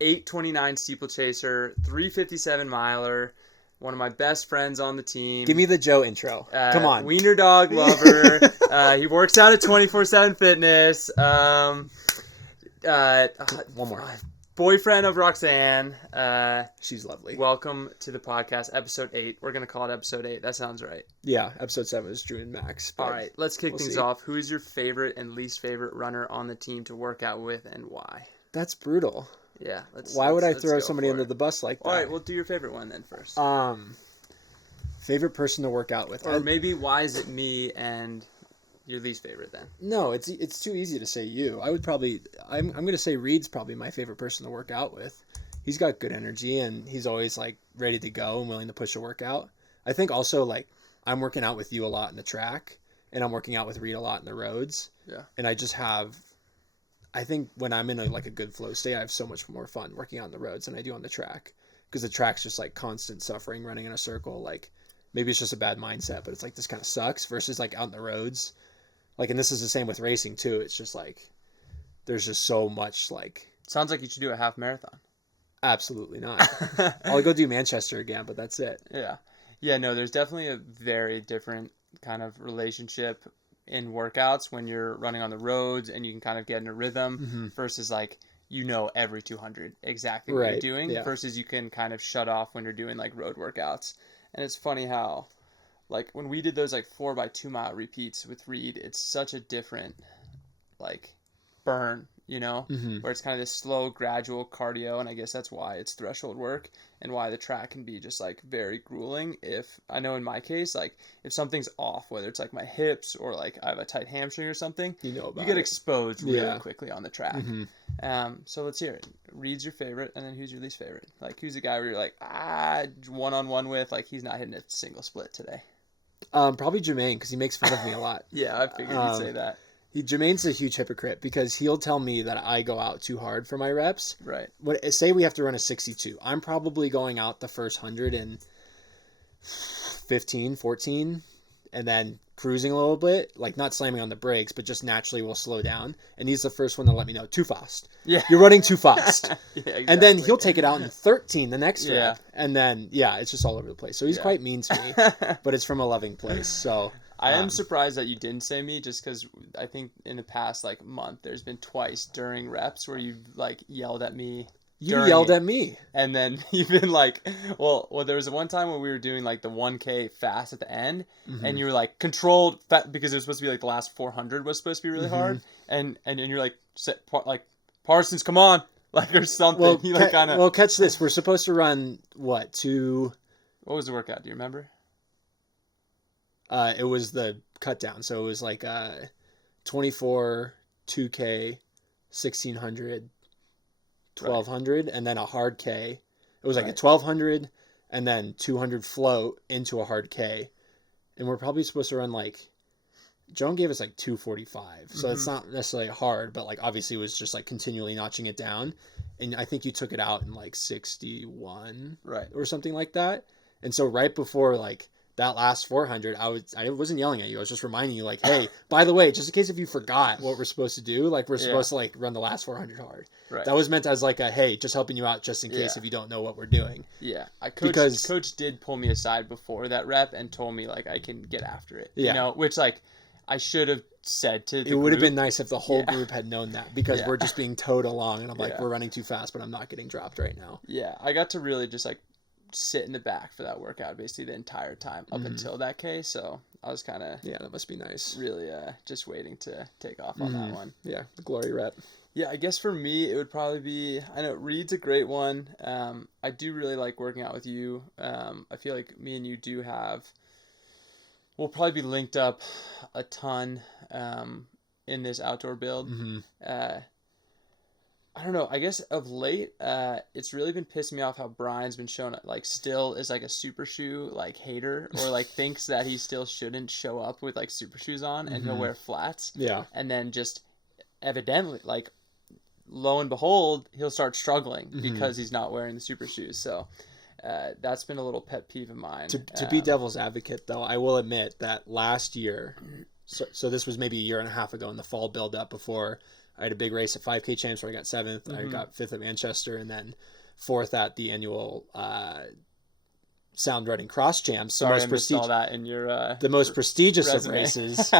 829 steeplechaser, 357 miler. One of my best friends on the team. Give me the Joe intro. Come on. Wiener dog lover. He works out at 24/7 Fitness. One more. Boyfriend of Roxanne. She's lovely. Welcome to the podcast, episode 8. We're going to call it episode 8. That sounds right. Yeah, episode 7 is Drew and Max. All right, let's kick things off. Who is your favorite and least favorite runner on the team to work out with, and why? That's brutal. Yeah. Why would I throw somebody under the bus like that? All right, we'll do your favorite one then first. Favorite person to work out with. Or maybe why is it me and your least favorite then? No, it's too easy to say you. I would probably I'm going to say Reed's probably my favorite person to work out with. He's got good energy and he's always like ready to go and willing to push a workout. I think also like I'm working out with you a lot in the track and I'm working out with Reed a lot in the roads. Yeah. And I think when I'm in a good flow state, I have so much more fun working out on the roads than I do on the track, because the track's just like constant suffering, running in a circle. Like maybe it's just a bad mindset, but it's like, this kind of sucks, versus like out in the roads. Like, and this is the same with racing too. It's just like, there's just so much like. Sounds like you should do a half marathon. Absolutely not. I'll go do Manchester again, but that's it. Yeah. Yeah, no, there's definitely a very different kind of relationship in workouts when you're running on the roads and you can kind of get in a rhythm versus like, every 200 exactly what you're doing versus you can kind of shut off when you're doing like road workouts. And it's funny how like when we did those like 4x2 mile repeats with Reed, it's such a different like burn, where it's kind of this slow, gradual cardio. And I guess that's why it's threshold work and why the track can be just like very grueling. If I know in my case, like if something's off, whether it's like my hips or like I have a tight hamstring or something, you get exposed really quickly on the track. So let's hear it. Reed's your favorite, and then who's your least favorite? Like who's the guy where you're like, one-on-one with, like he's not hitting a single split today? Probably Jermaine, because he makes fun of me a lot. Yeah, I figured you'd say that. Jermaine's a huge hypocrite because he'll tell me that I go out too hard for my reps. Right. Say we have to run a 62. I'm probably going out the first 100 in 15, 14, and then cruising a little bit, like not slamming on the brakes, but just naturally will slow down. And he's the first one to let me know, too fast. Yeah. You're running too fast. Yeah, exactly. And then he'll take it out in 13 the next rep. And then, it's just all over the place. So he's quite mean to me, but it's from a loving place. So I am surprised that you didn't say me, just because I think in the past like month there's been twice during reps where you've like yelled at me. You yelled at me. And then you've been like, well, there was one time when we were doing like the 1K fast at the end, and you were like controlled because it was supposed to be like the last 400 was supposed to be really hard, and you're like Parsons, come on, like or something. Well, you like kind of. Well, catch this. We're supposed to run what was the workout? Do you remember? It was the cut down. So it was like 24, 2K, 1600, 1200, and then a hard K. It was like a 1200 and then 200 float into a hard K. And we're probably supposed to run like, Joan gave us like 245. So it's not necessarily hard, but like obviously it was just like continually notching it down. And I think you took it out in like 61 or something like that. And so right before like that last 400, I wasn't yelling at you. I was just reminding you, like, hey, by the way, just in case if you forgot what we're supposed to do, like we're supposed to like run the last 400 hard. Right. That was meant as like a, hey, just helping you out just in case if you don't know what we're doing. Yeah, Coach did pull me aside before that rep and told me like I can get after it. Yeah. Which like I should have said to the group. It would have been nice if the whole group had known that, because we're just being towed along and I'm like, we're running too fast, but I'm not getting dropped right now. Yeah, I got to really just like sit in the back for that workout basically the entire time up until that K, so I was kind of that must be nice, really just waiting to take off on that one. The glory rep. I guess for me it would probably be, I know Reed's a great one. I do really like working out with you. I feel like me and you we'll probably be linked up a ton in this outdoor build. I don't know. I guess of late, it's really been pissing me off how Brian's been shown like still is like a super shoe like hater, or like thinks that he still shouldn't show up with like super shoes on and he'll wear flats. Yeah. And then just evidently like lo and behold, he'll start struggling because he's not wearing the super shoes. So that's been a little pet peeve of mine. To be devil's advocate though, I will admit that last year, so this was maybe a year and a half ago in the fall build up before I had a big race at 5K champs where I got 7th. Mm-hmm. I got 5th at Manchester, and then 4th at the annual Sound Running Cross Champs. Sorry, I missed all that in your the most prestigious resume. of races.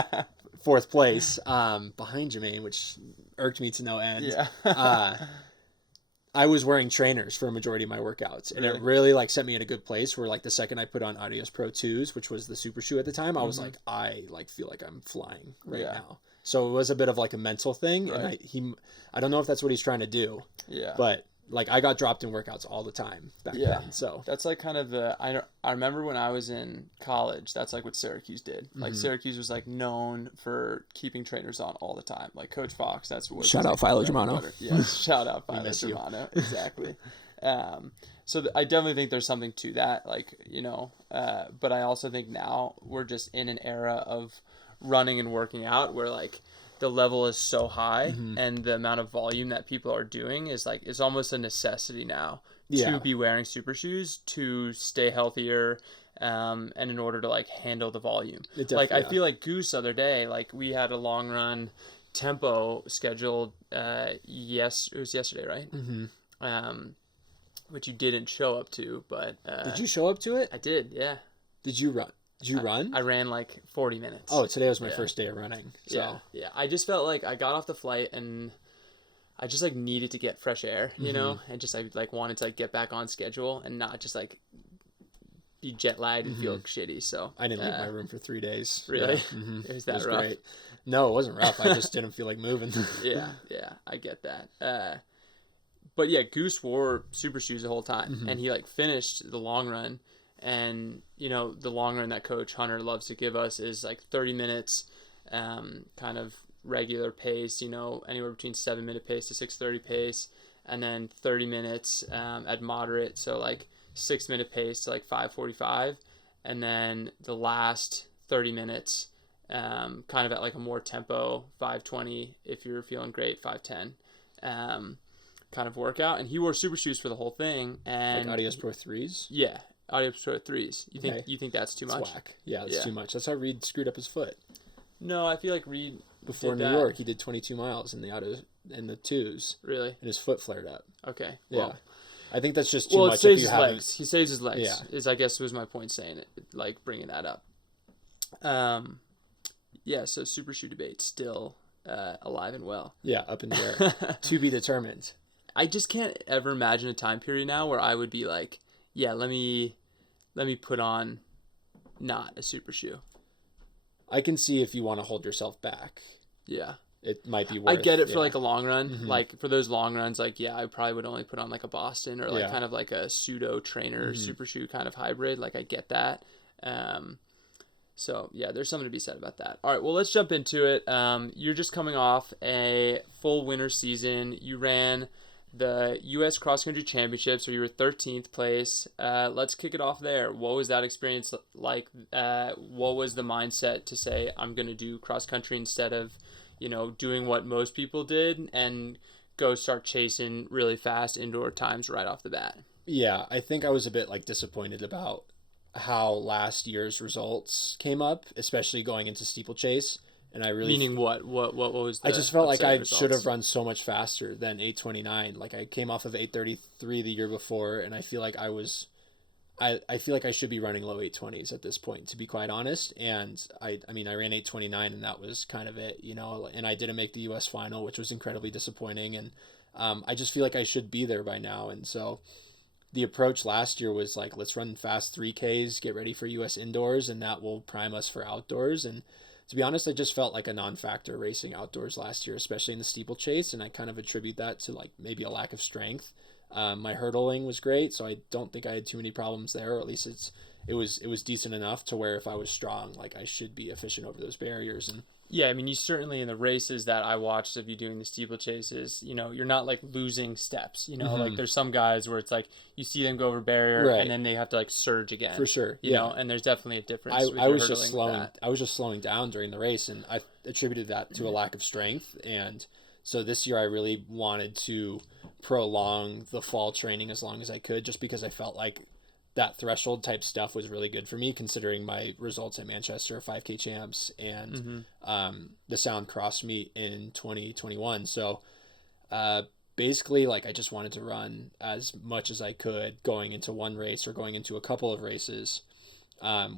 4th place, behind Jermaine, which irked me to no end. Yeah. I was wearing trainers for a majority of my workouts, and it really like set me in a good place where like the second I put on Adios Pro 2s, which was the super shoe at the time, I was like, I like feel like I'm flying right now. So it was a bit of like a mental thing, and I don't know if that's what he's trying to do. Yeah. But like I got dropped in workouts all the time back then. So that's like kind of I remember when I was in college, that's like what Syracuse did. Like Syracuse was like known for keeping trainers on all the time. Like Coach Fox, that's what. Shout out Philo Germano. Yeah, shout out Philo Germano. Exactly. So I definitely think there's something to that. Like, you know, but I also think now we're just in an era of running and working out where like the level is so high and the amount of volume that people are doing is like, it's almost a necessity now to be wearing super shoes to stay healthier. And in order to like handle the volume, like I feel like Goose the other day, like we had a long run tempo scheduled. It was yesterday, right? Which you didn't show up to, but did you show up to it? I did. Yeah. Did you run? Did you run? I ran like 40 minutes. Oh, today was my first day of running. So. Yeah. I just felt like I got off the flight and I just like needed to get fresh air, you know, and just like wanted to like get back on schedule and not just like be jet lagged and feel shitty. So I didn't leave my room for 3 days. Really? Yeah. It was that rough? Great. No, it wasn't rough. I just didn't feel like moving. Yeah, I get that. But yeah, Goose wore super shoes the whole time, and he like finished the long run. And you know, the long run that Coach Hunter loves to give us is like 30 minutes, kind of regular pace. You know, anywhere between 7-minute pace to 6:30 pace, and then 30 minutes at moderate. So like 6-minute pace to like 5:45, and then the last 30 minutes, kind of at like a more tempo 5:20 if you're feeling great, 5:10. Kind of workout, and he wore super shoes for the whole thing. And like Adios Pro 3s? Yeah, Adios Pro 3s. You think that's too much? It's whack. Yeah, it's too much. That's how Reed screwed up his foot. No, I feel like Reed before New York, he did 22 miles in the in the 2s. Really? And his foot flared up. Okay. Well, yeah. I think that's just too much. It saves his legs. He saves his legs. Yeah. Is I guess was my point saying it, like bringing that up. Yeah. So super shoe debate still alive and well. Yeah, up in the air. To be determined. I just can't ever imagine a time period now where I would be like, yeah, let me put on not a super shoe. I can see if you want to hold yourself back. Yeah. It might be worth. I get it for like a long run. Like for those long runs, like, yeah, I probably would only put on like a Boston or like kind of like a pseudo trainer super shoe kind of hybrid. Like I get that. So yeah, there's something to be said about that. All right, well, let's jump into it. You're just coming off a full winter season. You ran the U.S. Cross Country Championships, where you were 13th place. Let's kick it off there. What was that experience like? What was the mindset to say, I'm going to do cross country instead of, you know, doing what most people did and go start chasing really fast indoor times right off the bat? Yeah, I think I was a bit like disappointed about how last year's results came up, especially going into steeplechase. And I really meaning what was the I just felt like I results? should have run so much faster than 8:29. Like I came off of 8:33 the year before, and I feel like I feel like I should be running low 8:20s at this point, to be quite honest. And I mean I ran 8:29 and that was kind of it, you know. And I didn't make the US final, which was incredibly disappointing. And I just feel like I should be there by now. And so the approach last year was like, let's run fast 3Ks, get ready for US indoors, and that will prime us for outdoors. And to be honest, I just felt like a non-factor racing outdoors last year, especially in the steeplechase, and I kind of attribute that to like maybe a lack of strength. My hurdling was great, so I don't think I had too many problems there, or at least it was decent enough to where if I was strong, like I should be efficient over those barriers. And yeah, I mean, you certainly, in the races that I watched of you doing the steeplechases, you know, you're not like losing steps, you know, like there's some guys where it's like you see them go over barrier and then they have to like surge again. For sure. You know, and there's definitely a difference. I was just slowing down during the race, and I attributed that to a lack of strength. And so this year I really wanted to prolong the fall training as long as I could, just because I felt like that threshold type stuff was really good for me, considering my results at Manchester 5K champs and the Sound Cross meet in 2021. So basically, like, I just wanted to run as much as I could going into one race or going into a couple of races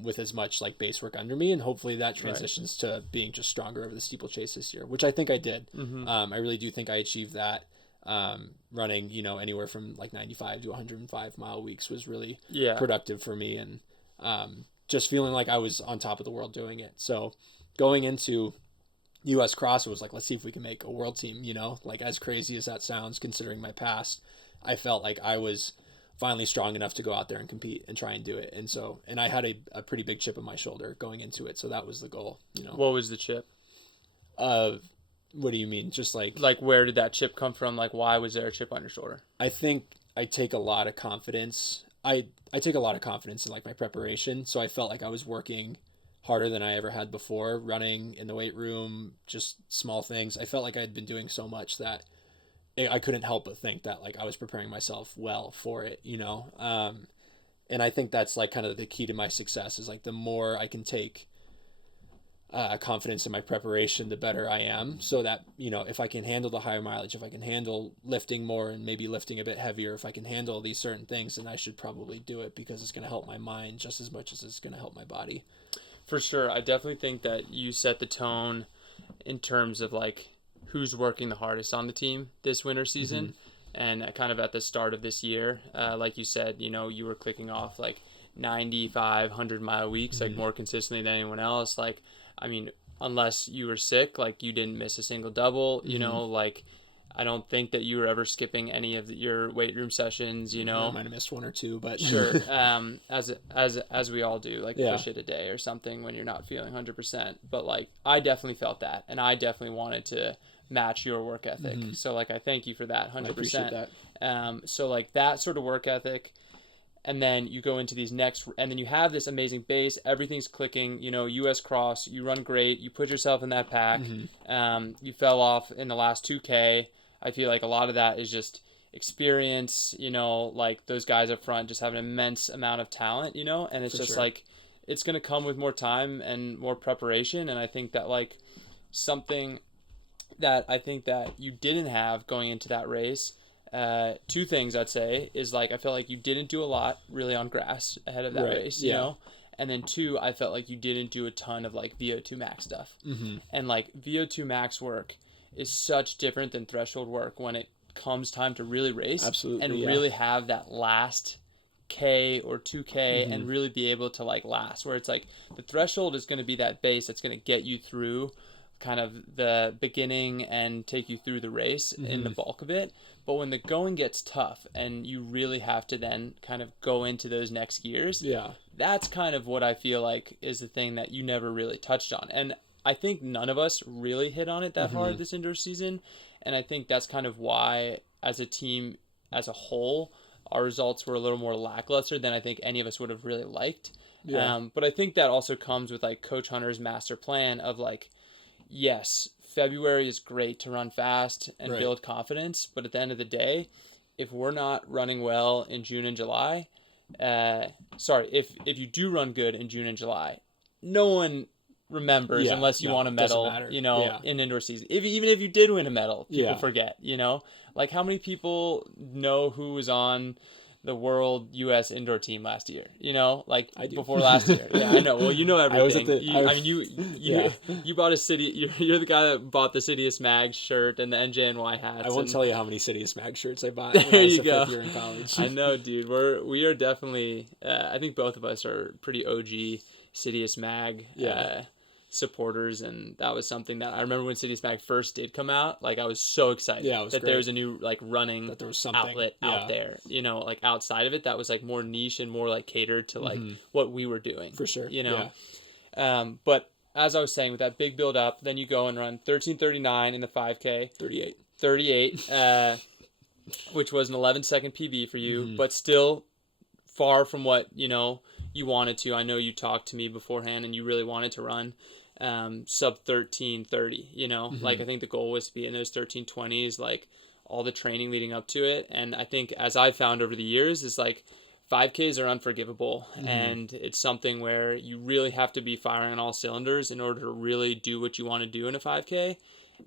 with as much like base work under me, and hopefully that transitions to being just stronger over the steeplechase this year, which I think I did. I really do think I achieved that. Running, you know, anywhere from like 95 to 105 mile weeks was really productive for me, and just feeling like I was on top of the world doing it. So going into US Cross, it was like, let's see if we can make a world team, you know, like, as crazy as that sounds, considering my past, I felt like I was finally strong enough to go out there and compete and try and do it. And I had a pretty big chip on my shoulder going into it. So that was the goal, you know. What was the chip? What do you mean? Just like where did that chip come from? Like, why was there a chip on your shoulder? I think I take a lot of confidence. I take a lot of confidence in like my preparation. So I felt like I was working harder than I ever had before, running in the weight room, just small things. I felt like I had been doing so much that I couldn't help but think that like I was preparing myself well for it, you know? And I think that's like kind of the key to my success, is like the more I can take confidence in my preparation, the better I am. So that, you know, if I can handle the higher mileage, if I can handle lifting more and maybe lifting a bit heavier, if I can handle these certain things, then I should probably do it, because it's going to help my mind just as much as it's going to help my body. For sure. I definitely think that you set the tone in terms of like who's working the hardest on the team this winter season. And kind of at the start of this year, like you said, you know, you were clicking off like 95, 100 mile weeks, like more consistently than anyone else. Like, I mean, unless you were sick, like you didn't miss a single double, you know, like I don't think that you were ever skipping any of your weight room sessions, you know. I might have missed one or two, but sure. As we all do, like push it a day or something when you're not feeling 100%. But like, I definitely felt that, and I definitely wanted to match your work ethic. So like, I thank you for that 100%. I appreciate that. So like that sort of work ethic, and then you go into these next, and then you have this amazing base, everything's clicking, you know, US Cross, you run great, you put yourself in that pack. You fell off in the last 2K. I feel like a lot of that is just experience, you know, like those guys up front just have an immense amount of talent, you know, and it's just like, it's going to come with more time and more preparation. And I think that like something that I think that you didn't have going into that race, two things I'd say is like, I felt like you didn't do a lot really on grass ahead of that race, you know? And then two, I felt like you didn't do a ton of like VO2 Max stuff. And like VO2 Max work is such different than threshold work when it comes time to really race. Absolutely, and really have that last K or 2K and really be able to like last, where it's like the threshold is going to be that base that's going to get you through kind of the beginning and take you through the race in the bulk of it. But when the going gets tough and you really have to then kind of go into those next gears, that's kind of what I feel like is the thing that you never really touched on. And I think none of us really hit on it that hard this indoor season. And I think that's kind of why, as a team, as a whole, our results were a little more lackluster than I think any of us would have really liked. But I think that also comes with like Coach Hunter's master plan of like, yes, February is great to run fast and build confidence. But at the end of the day, if we're not running well in June and July, if you do run good in June and July, no one remembers unless you want a medal, you know, in indoor season. Even if you did win a medal, people forget, you know, like how many people know who was on the world US indoor team last year, you know, like before last year. Yeah, I know. Well, you know everything. You bought a city. You're the guy that bought the Citius Mag shirt and the NJNY hats. I won't tell you how many Citius Mag shirts I bought. There you go. 5th year in college. I know, dude. We are definitely. I think both of us are pretty OG Citius Mag. Supporters, and that was something that I remember when Citius Mag first did come out. Like I was so excited that there was a new like running that there was something outlet out there, you know, like outside of it that was like more niche and more like catered to like what we were doing, for sure, you know. But as I was saying, with that big build up, then you go and run 13:39 in the 5K, 38, which was an 11-second PB for you, but still far from what you know you wanted to. I know you talked to me beforehand and you really wanted to run sub 13:30, you know, like I think the goal was to be in those 13:20s, like all the training leading up to it. And I think as I found over the years is like 5Ks are unforgivable, and it's something where you really have to be firing on all cylinders in order to really do what you want to do in a 5K.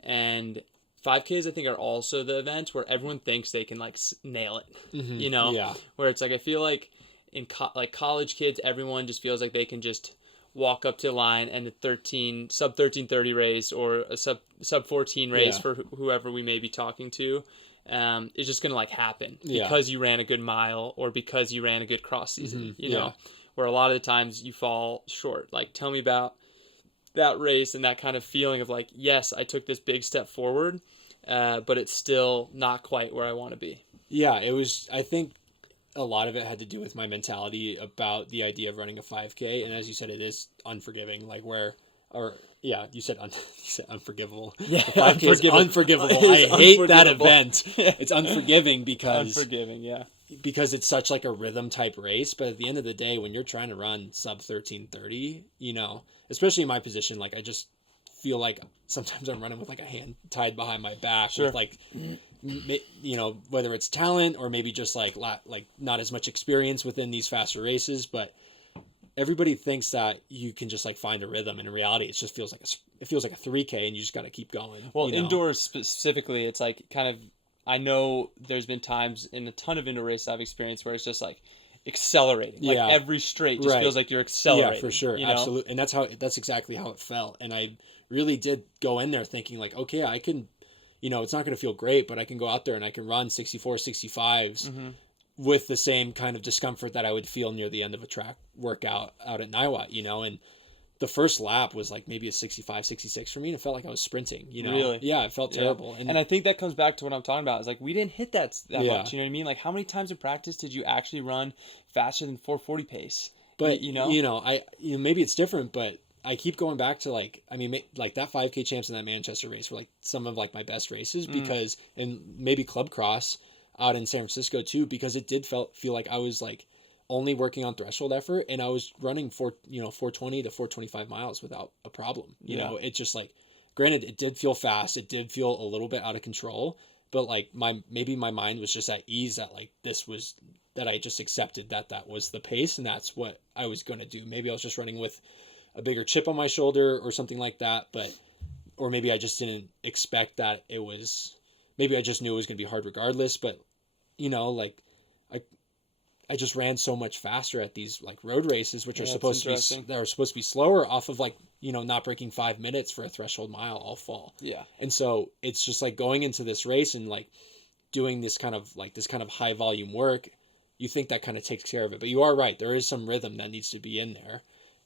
And 5Ks, I think, are also the events where everyone thinks they can like nail it, you know? Yeah. Where it's like, I feel like in like college kids, everyone just feels like they can just walk up to the line and the sub 13:30 race or a sub 14 race for whoever we may be talking to. Is just gonna like happen because you ran a good mile or because you ran a good cross season, you know, where a lot of the times you fall short. Like, tell me about that race and that kind of feeling of like, yes, I took this big step forward, but it's still not quite where I want to be. Yeah, it was, I think a lot of it had to do with my mentality about the idea of running a 5K. And as you said, it is unforgiving, like you said unforgivable. Yeah, 5K is unforgivable. I hate that event. It's unforgiving because because it's such like a rhythm type race. But at the end of the day, when you're trying to run sub 13:30, you know, especially in my position, like I just feel like sometimes I'm running with like a hand tied behind my back with like, you know, whether it's talent or maybe just like not as much experience within these faster races, but everybody thinks that you can just like find a rhythm, and in reality it just feels like a 3K and you just got to keep going. Well, indoors specifically, it's like kind of, I know there's been times in a ton of indoor races I've experienced where it's just like accelerating, like every straight just feels like you're accelerating. Yeah, for sure. You know? Absolutely. And that's exactly how it felt. And I really did go in there thinking like, okay, I can, you know, it's not going to feel great, but I can go out there and I can run 64, 65s with the same kind of discomfort that I would feel near the end of a track workout out at Niwot, you know. And the first lap was like maybe a 65, 66 for me, and it felt like I was sprinting, you know. Really? Yeah, it felt terrible. And I think that comes back to what I'm talking about. Is like, we didn't hit that much, you know what I mean? Like, how many times in practice did you actually run faster than 440 pace? But, maybe it's different, but I keep going back to like, I mean, like that 5K champs in that Manchester race were like some of like my best races because, and maybe Club Cross out in San Francisco too, because it did feel like I was like only working on threshold effort, and I was running 420 to 425 miles without a problem. You know, it just like, granted, it did feel fast. It did feel a little bit out of control, but like maybe my mind was just at ease that like that I just accepted that was the pace and that's what I was going to do. Maybe I was just running with a bigger chip on my shoulder or something like that, or maybe I just didn't expect that maybe I just knew it was going to be hard regardless, but you know, like I just ran so much faster at these like road races, which are supposed to be slower off of like, you know, not breaking 5 minutes for a threshold mile all fall. Yeah. And so it's just like going into this race and like doing this kind of high volume work, you think that kind of takes care of it, but you are right. There is some rhythm that needs to be in there.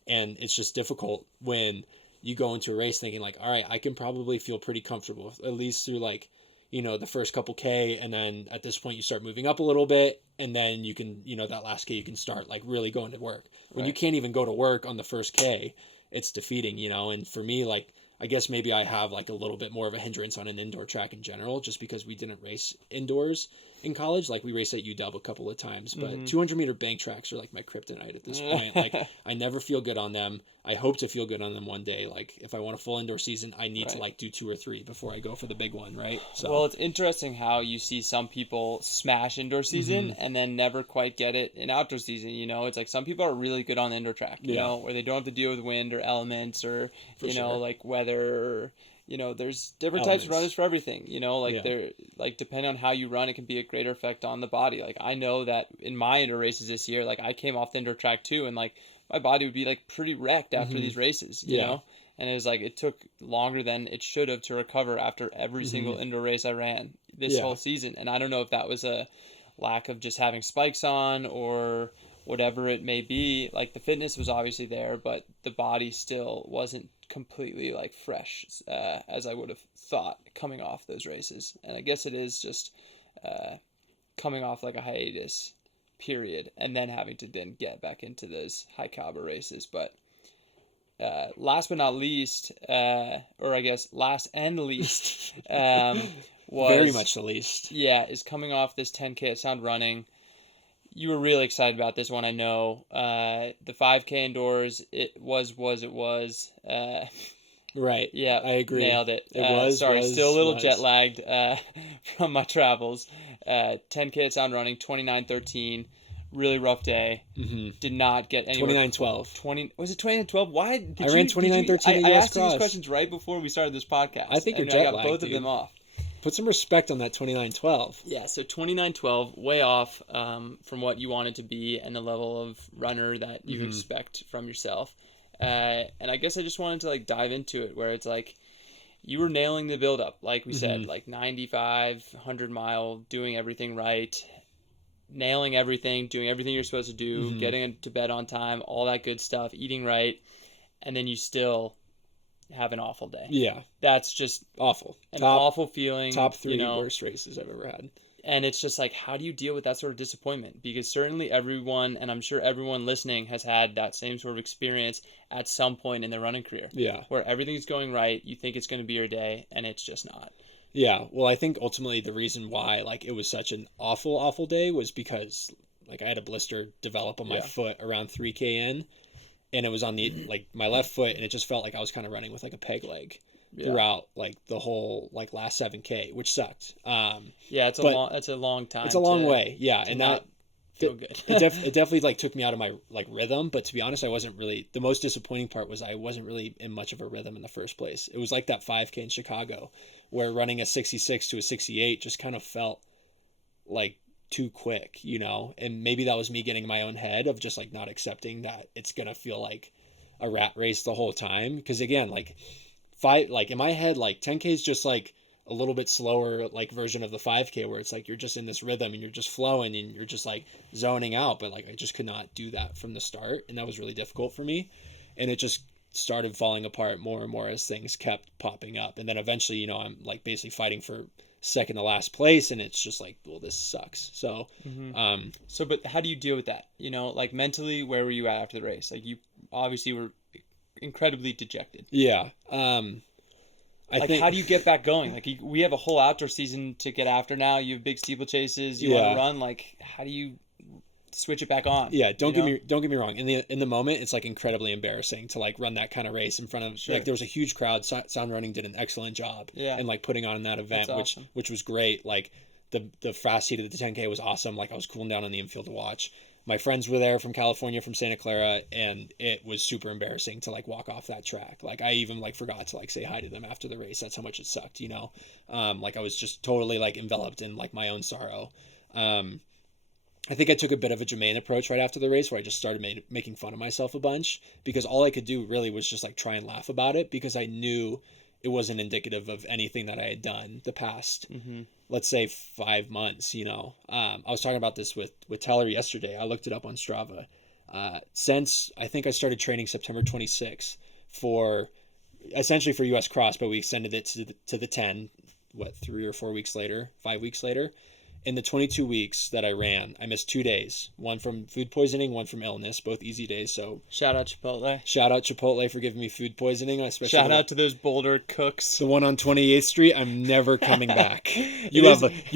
And it's just difficult when you go into a race thinking like, all right, I can probably feel pretty comfortable, at least through like, you know, the first couple K. And then at this point you start moving up a little bit. And then you can, you know, that last K, you can start like really going to work. When you can't even go to work on the first K, it's defeating, you know. And for me, like, I guess maybe I have like a little bit more of a hindrance on an indoor track in general, just because we didn't race indoors in college. Like we raced at UW a couple of times, but 200 meter bank tracks are like my kryptonite at this point. Like I never feel good on them. I hope to feel good on them one day. Like if I want a full indoor season, I need to like do 2 or 3 before I go for the big one. Right. So, well, it's interesting how you see some people smash indoor season and then never quite get it in outdoor season. You know, it's like some people are really good on the indoor track, you know, where they don't have to deal with wind or elements or, know, like weather, or, you know, there's different types of runners for everything, you know, like they're like, depending on how you run, it can be a greater effect on the body. Like I know that in my indoor races this year, like I came off the indoor track too, and like my body would be like pretty wrecked after these races, you know, and it was like, it took longer than it should have to recover after every single indoor race I ran this whole season. And I don't know if that was a lack of just having spikes on or whatever it may be. Like the fitness was obviously there, but the body still wasn't completely like fresh as I would have thought coming off those races. And I guess it is just coming off like a hiatus period and then having to then get back into those high caliber races. But last but not least, or I guess last and least, was very much the least. Yeah, is coming off this 10K at Sound Running. You were really excited about this one, I know. The 5K indoors, it was. Right. Yeah, I agree. Nailed it. Still a little jet lagged from my travels. 10K at Sound Running, 29:13. really rough day. Did not get anywhere. 29:12. Was it 29:12? Why did I ran 29:13 I at US asked you these Cross. questions right before we started this podcast. I think you're and jet I got lagged, both of dude. them off. Put some respect on that 29:12. Yeah, so 29:12, way off from what you wanted to be and the level of runner that you expect from yourself. And I guess I just wanted to like dive into it where it's like you were nailing the build up, like we said, like 95, 100 mile, doing everything right, nailing everything, doing everything you're supposed to do, getting to bed on time, all that good stuff, eating right, and then you still have an awful day. Yeah. That's just awful. Awful feeling. Top 3 worst races I've ever had. And it's just like, how do you deal with that sort of disappointment? Because certainly everyone, and I'm sure everyone listening, has had that same sort of experience at some point in their running career. Yeah. Where everything's going right, you think it's going to be your day, and it's just not. Yeah. Well, I think ultimately the reason why like it was such an awful day was because like I had a blister develop on my foot around 3K in, and it was on the like my left foot, and it just felt like I was kind of running with like a peg leg. Throughout like the whole like last 7K, which sucked. It's a long time. It's a long way, and that feel good. it definitely like took me out of my like rhythm. But to be honest, I wasn't really. The most disappointing part was I wasn't really in much of a rhythm in the first place. It was like that 5K in Chicago, where running a 66 to a 68 just kind of felt like too quick, And maybe that was me getting in my own head of just like not accepting that it's gonna feel like a rat race the whole time. Because again, like. Like in my head, like 10K is just like a little bit slower like version of the 5K where it's like you're just in this rhythm and you're just flowing and you're just like zoning out. But like I just could not do that from the start, and that was really difficult for me. And it just started falling apart more and more as things kept popping up. And then eventually, I'm like basically fighting for second to last place, and it's just like, well, this sucks. So, but how do you deal with that? Like mentally, where were you at after the race? Like you obviously were incredibly dejected. Yeah. I think, how do you get back going? Like we have a whole outdoor season to get after now. You have big steeplechases. You want to run. Like how do you switch it back on? Yeah. Don't get me wrong. In the moment, it's like incredibly embarrassing to like run that kind of race in front of like there was a huge crowd. Sound Running did an excellent job. Yeah. And like putting on that event, awesome. which was great. Like the fast heat of the 10K was awesome. Like I was cooling down on the infield to watch. My friends were there from California, from Santa Clara, and it was super embarrassing to like walk off that track. Like I even like forgot to like say hi to them after the race. That's how much it sucked, Like I was just totally like enveloped in like my own sorrow. I think I took a bit of a Jermaine approach right after the race where I just started making fun of myself a bunch because all I could do really was just like try and laugh about it because I knew it wasn't indicative of anything that I had done the past, let's say 5 months, I was talking about this with Teller yesterday. I looked it up on Strava. Since I think I started training September 26th essentially for US Cross, but we extended it to the 10, 3 or 4 weeks later, 5 weeks later. In the 22 weeks that I ran, I missed 2 days. One from food poisoning, one from illness, both easy days. So shout out Chipotle. Shout out Chipotle for giving me food poisoning. Especially shout out to those Boulder cooks. The one on 28th Street, I'm never coming back. You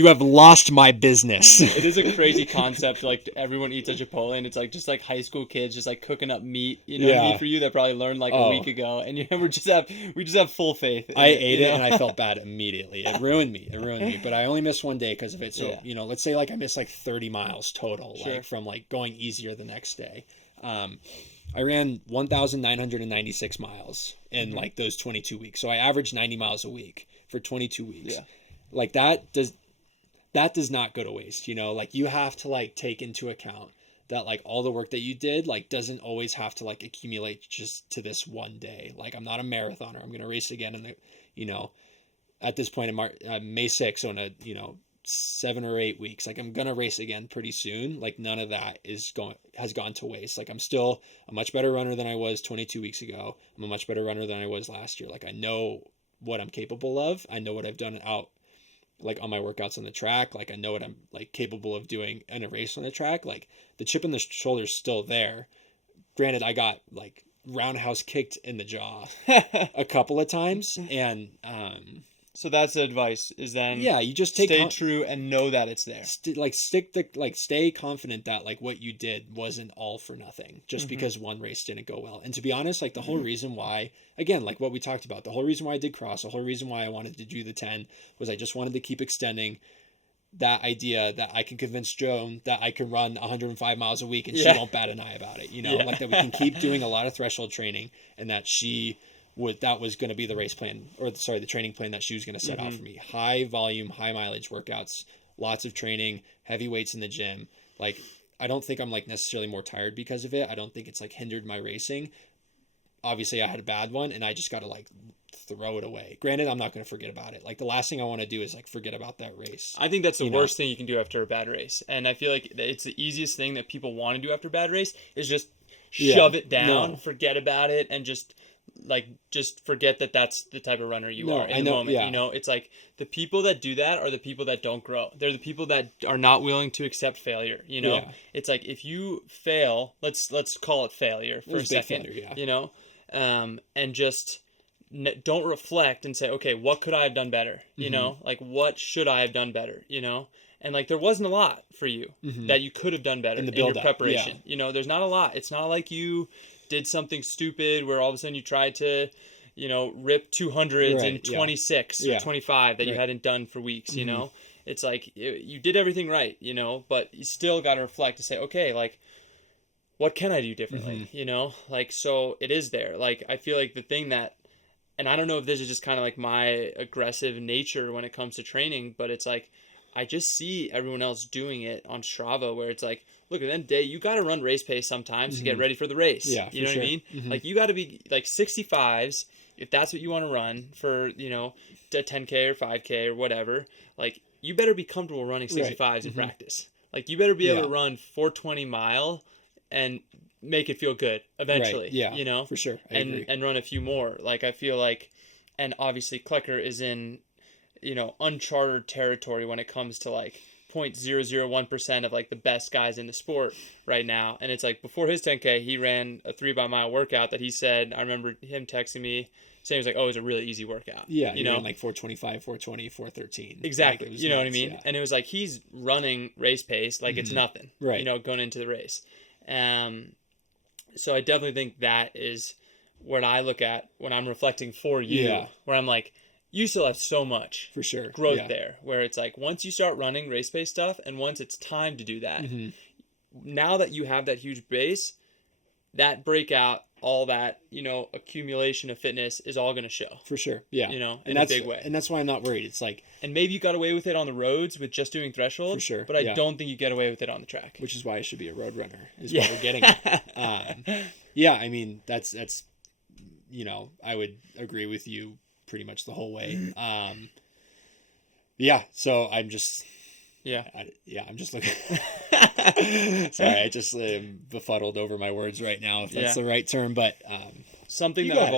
have lost my business. It is a crazy concept. Like everyone eats at Chipotle, and it's like just like high school kids just like cooking up meat. Meat for you that probably learned like a week ago, and we just have full faith. I ate it and I felt bad immediately. It ruined me. But I only missed one day because of it. So let's say like I missed like 30 miles total, like from like going easier the next day. I ran 1,996 miles in like those 22 weeks. So I averaged 90 miles a week for 22 weeks. Yeah. Like that does not go to waste, like you have to like take into account that like all the work that you did like doesn't always have to like accumulate just to this one day. Like I'm not a marathoner. I'm going to race again in the, at this point in May 6th on a, 7 or 8 weeks. Like I'm gonna race again pretty soon. Like none of that has gone to waste. Like I'm still a much better runner than I was 22 weeks ago. I'm a much better runner than I was last year. Like I know what I'm capable of. I know what I've done out like on my workouts on the track. Like I know what I'm like capable of doing in a race on the track. Like the chip in the shoulder is still there. Granted, I got like roundhouse kicked in the jaw a couple of times, and so that's the advice is then you just stay true and know that it's there. Stay confident that like what you did wasn't all for nothing just because one race didn't go well. And to be honest, like the whole reason why, again, like what we talked about, the whole reason why I did cross, the whole reason why I wanted to do the 10 was I just wanted to keep extending that idea that I can convince Joan that I can run 105 miles a week and she won't bat an eye about it, like that we can keep doing a lot of threshold training, and that that was going to be the race plan, the training plan that she was going to set out for me. High volume, high mileage workouts, lots of training, heavy weights in the gym. Like, I don't think I'm like necessarily more tired because of it. I don't think it's like hindered my racing. Obviously I had a bad one and I just got to like throw it away. Granted, I'm not going to forget about it. Like, the last thing I want to do is like forget about that race. I think that's the worst thing you can do after a bad race. And I feel like it's the easiest thing that people want to do after a bad race is just shove it down, forget about it, and just forget that that's the type of runner you are in the moment. It's like the people that do that are the people that don't grow. They're the people that are not willing to accept failure. It's like, if you fail, let's call it failure for a second. Failure, and just don't reflect and say, okay, what could I have done better? Like, what should I have done better? And like, there wasn't a lot for you that you could have done better in your preparation. There's not a lot. It's not like you did something stupid where all of a sudden you tried to, rip 200s in 26 or 25 that you hadn't done for weeks. It's like, you did everything right, but you still got to reflect to say, okay, like, what can I do differently? Like, so it is there. Like, I feel like the thing that, and I don't know if this is just kind of like my aggressive nature when it comes to training, but it's like, I just see everyone else doing it on Strava where it's like, look, at the end of the day, you got to run race pace sometimes to get ready for the race. Yeah, you know what I mean? Like, you got to be like 65s if that's what you want to run for, a 10K or 5K or whatever. Like, you better be comfortable running 65s in practice. Like, you better be able to run 420 mile and make it feel good eventually. For sure. And run a few more. Like, I feel like, and obviously Klecker is in, uncharted territory when it comes to like 0.001% of like the best guys in the sport right now. And it's like, before his 10K, he ran a 3 mile workout that he said, I remember him texting me saying, it was like, oh, it was a really easy workout. Yeah. Ran like 425, 420, 413. Exactly. Like, what I mean? Yeah. And it was like, he's running race pace like it's nothing, right? Going into the race. So I definitely think that is what I look at when I'm reflecting for you, where I'm like, you still have so much for sure growth there, where it's like, once you start running race pace stuff and once it's time to do that, now that you have that huge base, that breakout, all that, accumulation of fitness is all going to show. For sure. Yeah. In a big way. And that's why I'm not worried. It's like, and maybe you got away with it on the roads with just doing threshold. For sure. But I don't think you get away with it on the track. Which is why I should be a road runner, is what we're getting at. I mean, that's, I would agree with you pretty much the whole way. So I'm just, I'm just looking. Sorry, I just befuddled over my words right now, if that's the right term. But something that I've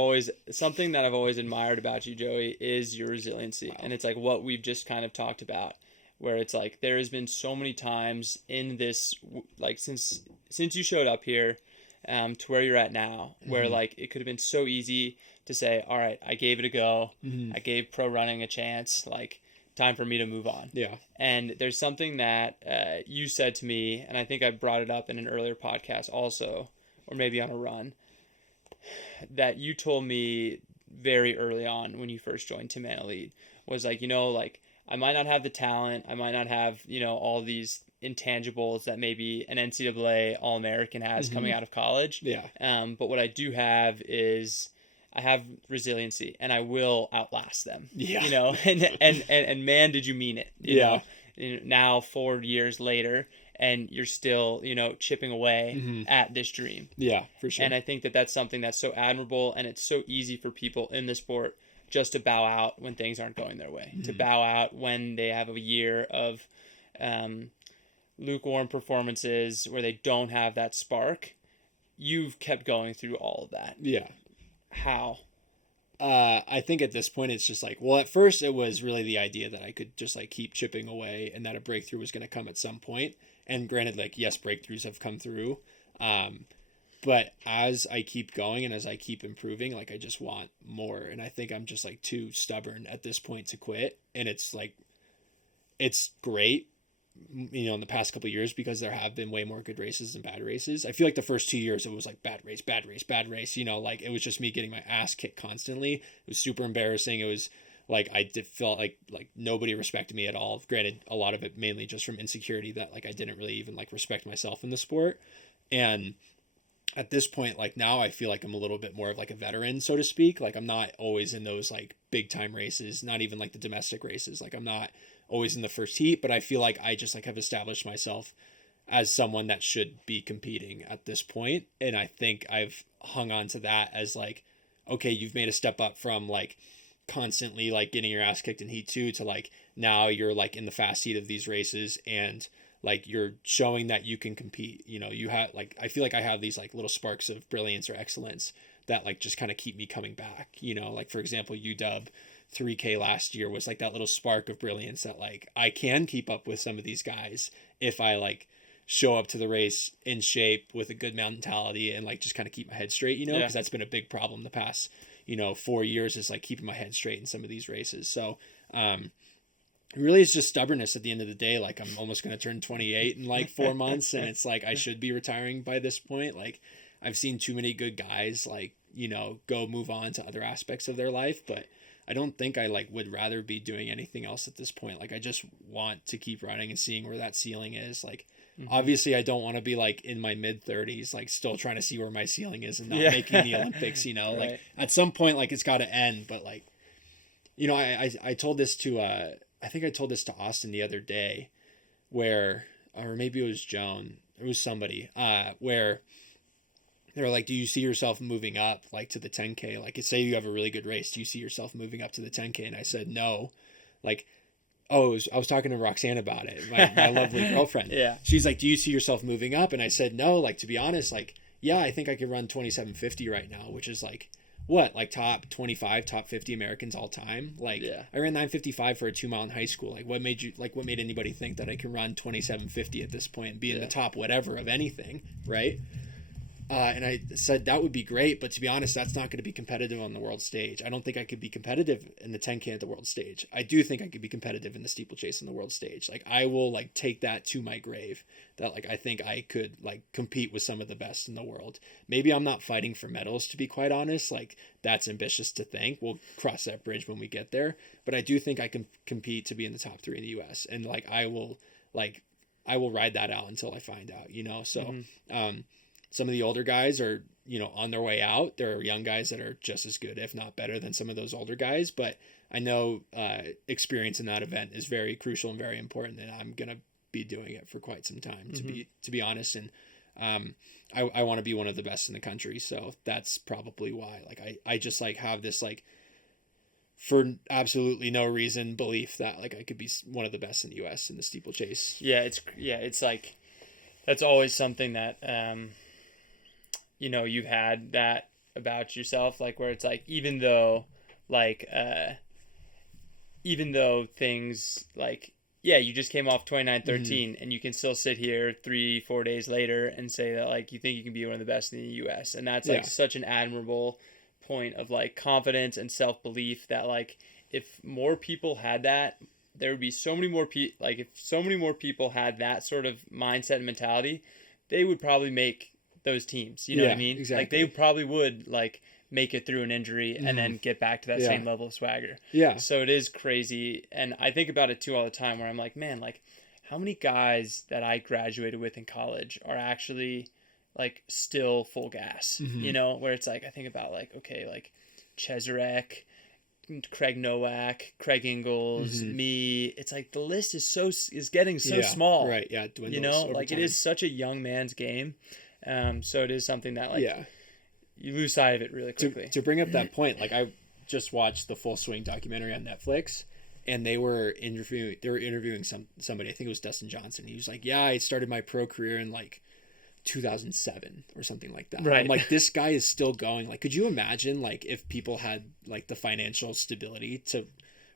always admired about you, Joey, is your resiliency. Wow. And it's like what we've just kind of talked about, where it's like, there has been so many times in this, like, since you showed up here to where you're at now, where like, it could have been so easy to say, all right, I gave it a go. I gave pro running a chance. Like, time for me to move on. Yeah. And there's something that you said to me, and I think I brought it up in an earlier podcast also, or maybe on a run, that you told me very early on when you first joined Tinman Elite, was like, like, I might not have the talent, I might not have, all these intangibles that maybe an NCAA All-American has coming out of college. Yeah. But what I do have is, I have resiliency, and I will outlast them. Yeah. And man, did you mean it? You know? Now 4 years later, and you're still, chipping away at this dream. Yeah, for sure. And I think that that's something that's so admirable, and it's so easy for people in the sport just to bow out when things aren't going their way, to bow out when they have a year of lukewarm performances where they don't have that spark. You've kept going through all of that. Yeah. How? I think at this point it's just like, well, at first it was really the idea that I could just like keep chipping away and that a breakthrough was going to come at some point. And granted, like, yes, breakthroughs have come through. But as I keep going and as I keep improving, like, I just want more. And I think I'm just like too stubborn at this point to quit. And it's like, it's great, in the past couple of years, because there have been way more good races than bad races. I feel like the first 2 years it was like bad race, like it was just me getting my ass kicked constantly. It was super embarrassing. It was like I did feel like nobody respected me at all. Granted, a lot of it mainly just from insecurity that like I didn't really even like respect myself in the sport. And at this point, like now I feel like I'm a little bit more of like a veteran, so to speak. Like I'm not always in those like big time races, not even like the domestic races. Like I'm not always in the first heat, but I feel like I just like have established myself as someone that should be competing at this point. And I think I've hung on to that as like, okay, you've made a step up from like constantly like getting your ass kicked in heat 2 to like now you're like in the fast heat of these races, and like you're showing that you can compete. You know, you have like, I feel like I have these like little sparks of brilliance or excellence that like just kind of keep me coming back. You know, like for example, UW 3K last year was like that little spark of brilliance that like I can keep up with some of these guys if I like show up to the race in shape with a good mentality and like just kind of keep my head straight, you know, because that's been a big problem the past, 4 years is like keeping my head straight in some of these races. So, really it's just stubbornness at the end of the day. Like I'm almost going to turn 28 in like 4 months, and it's like I should be retiring by this point. Like I've seen too many good guys like, go move on to other aspects of their life, but I don't think I like would rather be doing anything else at this point. Like I just want to keep running and seeing where that ceiling is. Like obviously I don't want to be like in my mid 30s like still trying to see where my ceiling is and not making the Olympics, right. Like at some point like it's got to end. But like, I told this to I think I told this to Austin the other day, where, or maybe it was Joan, it was somebody, where they were like, do you see yourself moving up like to the 10K? Like say you have a really good race, do you see yourself moving up to the 10K? And I said, no. Like, I was talking to Roxanne about it, my lovely girlfriend. Yeah. She's like, do you see yourself moving up? And I said, no, like, to be honest, like, yeah, I think I could run 2750 right now, which is like, what, like top 25, top 50 Americans all time? Like, I ran 955 for a 2 mile in high school. Like, what made anybody think that I can run 2750 at this point and be in the top whatever of anything, right? And I said that would be great, but to be honest, that's not going to be competitive on the world stage. I don't think I could be competitive in the 10K at the world stage. I do think I could be competitive in the steeplechase on the world stage. Like I will like take that to my grave, that like I think I could like compete with some of the best in the world. Maybe I'm not fighting for medals, to be quite honest. Like that's ambitious to think. We'll cross that bridge when we get there. But I do think I can compete to be in the top 3 in the US, and like I will ride that out until I find out, So some of the older guys are, on their way out. There are young guys that are just as good, if not better than some of those older guys. But I know experience in that event is very crucial and very important, and I'm going to be doing it for quite some time, to be honest. And I want to be one of the best in the country. So that's probably why, like, I just like have this, like, for absolutely no reason, belief that like I could be one of the best in the US in the steeplechase. It's like, that's always something that, you've had that about yourself, like where it's like, even though things like, you just came off 29:13 and you can still sit here 3-4 days later and say that like you think you can be one of the best in the US, and that's like such an admirable point of like confidence and self-belief that like if more people had that, there would be so many more people. Like if so many more people had that sort of mindset and mentality, they would probably make those teams, you know what I mean? Exactly. Like they probably would like make it through an injury and then get back to that same level of swagger. Yeah. So it is crazy. And I think about it too all the time, where I'm like, man, like how many guys that I graduated with in college are actually like still full gas, where it's like, I think about like, okay, like Cheserek, Craig Nowak, Craig Ingalls, me. It's like the list is getting so small. Right. Yeah. Like time. It is such a young man's game. So it is something that like you lose sight of it really quickly. To bring up that point, like I just watched the Full Swing documentary on Netflix, and they were interviewing somebody. I think it was Dustin Johnson. He was like, "Yeah, I started my pro career in like 2007 or something like that." Right. I'm like, this guy is still going. Like, could you imagine like if people had like the financial stability to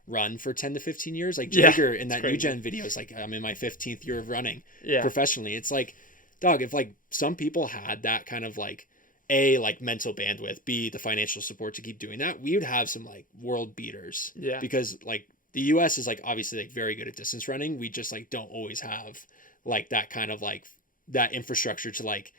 run for 10 to 15 years? Like Jagger in that New Gen video is like, I'm in my 15th year of running professionally. It's like, dog, if like some people had that kind of like A, like mental bandwidth, B, the financial support to keep doing that, we would have some like world beaters. Yeah. Because like the US is like obviously like very good at distance running. We just like don't always have like that kind of like that infrastructure to like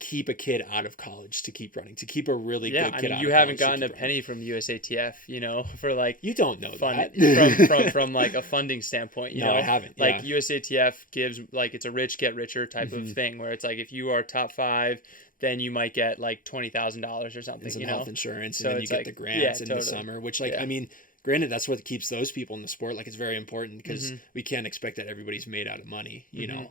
keep a kid out of college to keep running, to keep a really good kid out you of haven't college gotten a penny from USATF, for like you don't know fun that from like a funding standpoint. You No, know, I haven't. Like Yeah. USATF gives like it's a rich get richer type of thing where it's like if you are top 5, then you might get like $20,000 or something. And some health insurance, So and then you it's get like, the grants in totally. the summer, which like Yeah. I mean, granted, that's what keeps those people in the sport. Like it's very important because we can't expect that everybody's made out of money, you know.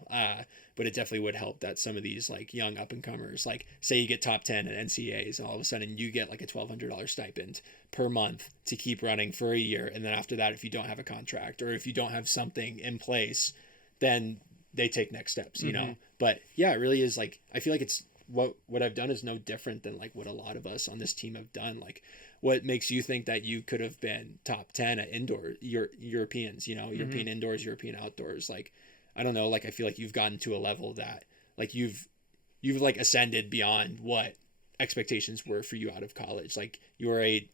But it definitely would help that some of these like young up and comers, like say you get top 10 at NCAAs, and all of a sudden you get like a $1,200 stipend per month to keep running for a year, and then after that, if you don't have a contract or if you don't have something in place, then they take next steps, you know. But yeah, it really is like I feel like it's what I've done is no different than like what a lot of us on this team have done. Like what makes you think that you could have been top 10 at Europeans, you know, European indoors, European outdoors? Like, I don't know, like I feel like you've gotten to a level that like you've like ascended beyond what expectations were for you out of college. Like you were a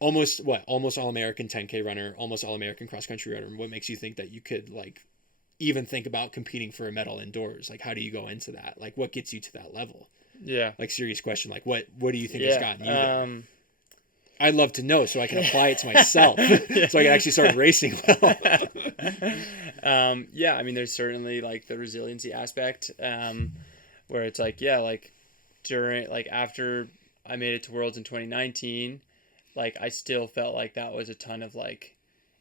almost all-American 10K runner, almost all-American cross-country runner. What makes you think that you could like even think about competing for a medal indoors? Like how do you go into that? Like what gets you to that level? Yeah. Like serious question. Like what do you think has gotten you there? I'd love to know so I can apply it to myself so I can actually start racing well. Yeah, I mean there's certainly like the resiliency aspect where it's like like during like after I made it to Worlds in 2019, like I still felt like that was a ton of like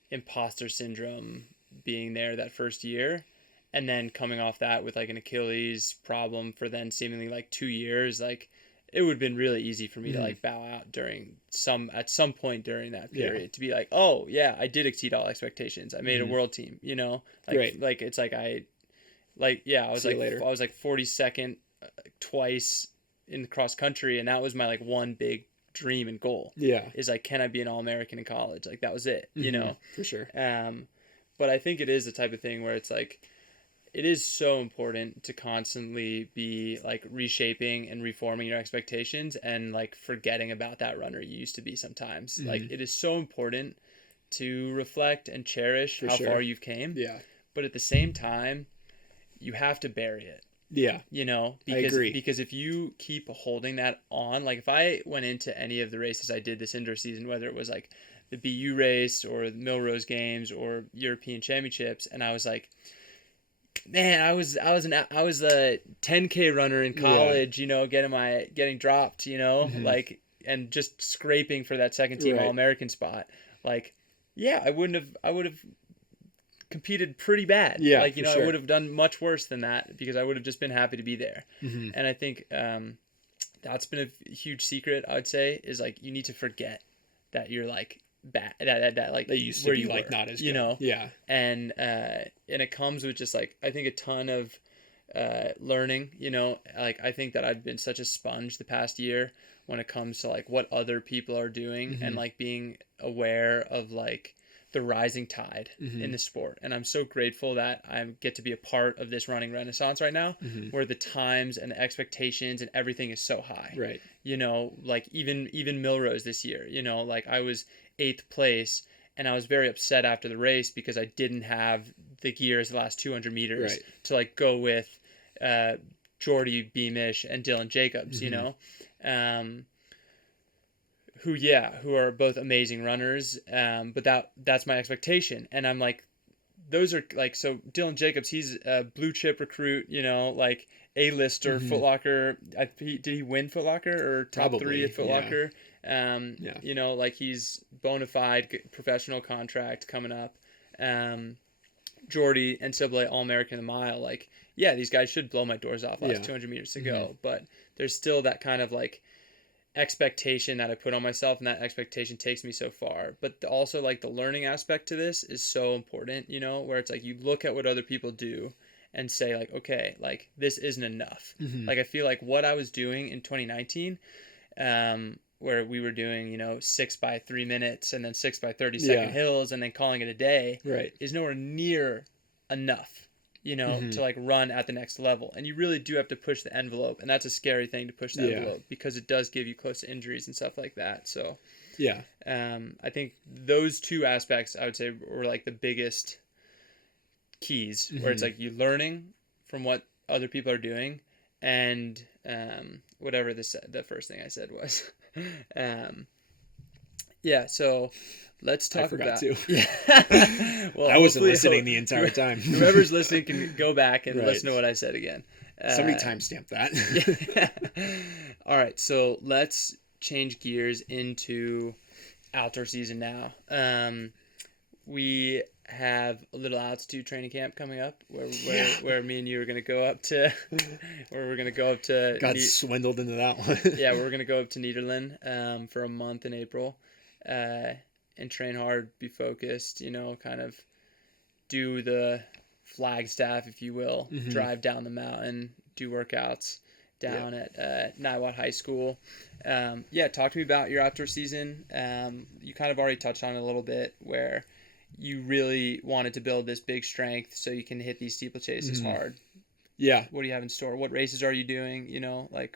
imposter syndrome being there that first year, and then coming off that with like an Achilles problem for then seemingly like 2 years, like it would have been really easy for me to like bow out at some point during that period to be like, oh yeah, I did exceed all expectations. I made a world team, you know, like it's like I was like I was like 42nd twice in the cross country, and that was my like one big dream and goal. Yeah, is like, can I be an All-American in college? Like that was it, you know, for sure. But I think it is the type of thing where it's like, it is so important to constantly be like reshaping and reforming your expectations and like forgetting about that runner you used to be sometimes. Like it is so important to reflect and cherish how far you've came. Yeah. But at the same time, you have to bury it. Yeah. You know, because, I agree. Because if you keep holding that on, like if I went into any of the races I did this indoor season, whether it was like the BU race or the Millrose Games or European Championships, and I was like, man, I was a 10K runner in college, you know, getting dropped, you know, like, and just scraping for that second team All-American spot. Like, yeah, I would have competed pretty bad. Yeah, like, you know, I would have done much worse than that because I would have just been happy to be there. And I think that's been a huge secret, I would say, is like you need to forget that you're like bad, that like they used to be like not as good. You know. Yeah. And it comes with just like I think a ton of learning, you know. Like I think that I've been such a sponge the past year when it comes to like what other people are doing and like being aware of like the rising tide in the sport. And I'm so grateful that I get to be a part of this running renaissance right now where the times and the expectations and everything is so high. Right. You know, like even Millrose this year, you know, like I was 8th place and I was very upset after the race because I didn't have the gears the last 200 meters to like go with Jordy Beamish and Dylan Jacobs, you know, who are both amazing runners. But that's my expectation. And I'm like, those are like, so Dylan Jacobs, he's a blue chip recruit, you know, like A-lister, Foot Locker. Did he win Foot Locker or top Probably, 3 at Foot Locker? You know, like he's bona fide professional contract coming up. Jordy, NCAA All-American in the mile. Like, yeah, these guys should blow my doors off last 200 meters to go. But there's still that kind of like expectation that I put on myself, and that expectation takes me so far. But also like the learning aspect to this is so important, you know, where it's like you look at what other people do and say like, okay, like this isn't enough. Like I feel like what I was doing in 2019, where we were doing, you know, 6 by 3 minutes and then 6 by 30 second hills and then calling it a day, is nowhere near enough, you know, to like run at the next level. And you really do have to push the envelope, and that's a scary thing to push the envelope because it does give you close to injuries and stuff like that. So I think those two aspects I would say were like the biggest keys, where it's like you learning from what other people are doing and whatever the first thing I said was. Yeah, so let's talk about. To. Yeah. Well, I wasn't listening the entire time. Whoever's listening can go back and Right. listen to what I said again. Somebody timestamp that. Yeah. All right, so let's change gears into outdoor season now. We have a little altitude training camp coming up where me and you are going to go up to Got swindled into that one. Yeah, we're going to go up to Nederland for a month in April and train hard, be focused, kind of do the Flagstaff, if you will, drive down the mountain, do workouts down at Niwot High School. Talk to me about your outdoor season. You kind of already touched on it a little bit, where you really wanted to build this big strength so you can hit these steeplechases hard. Yeah. What do you have in store? What races are you doing?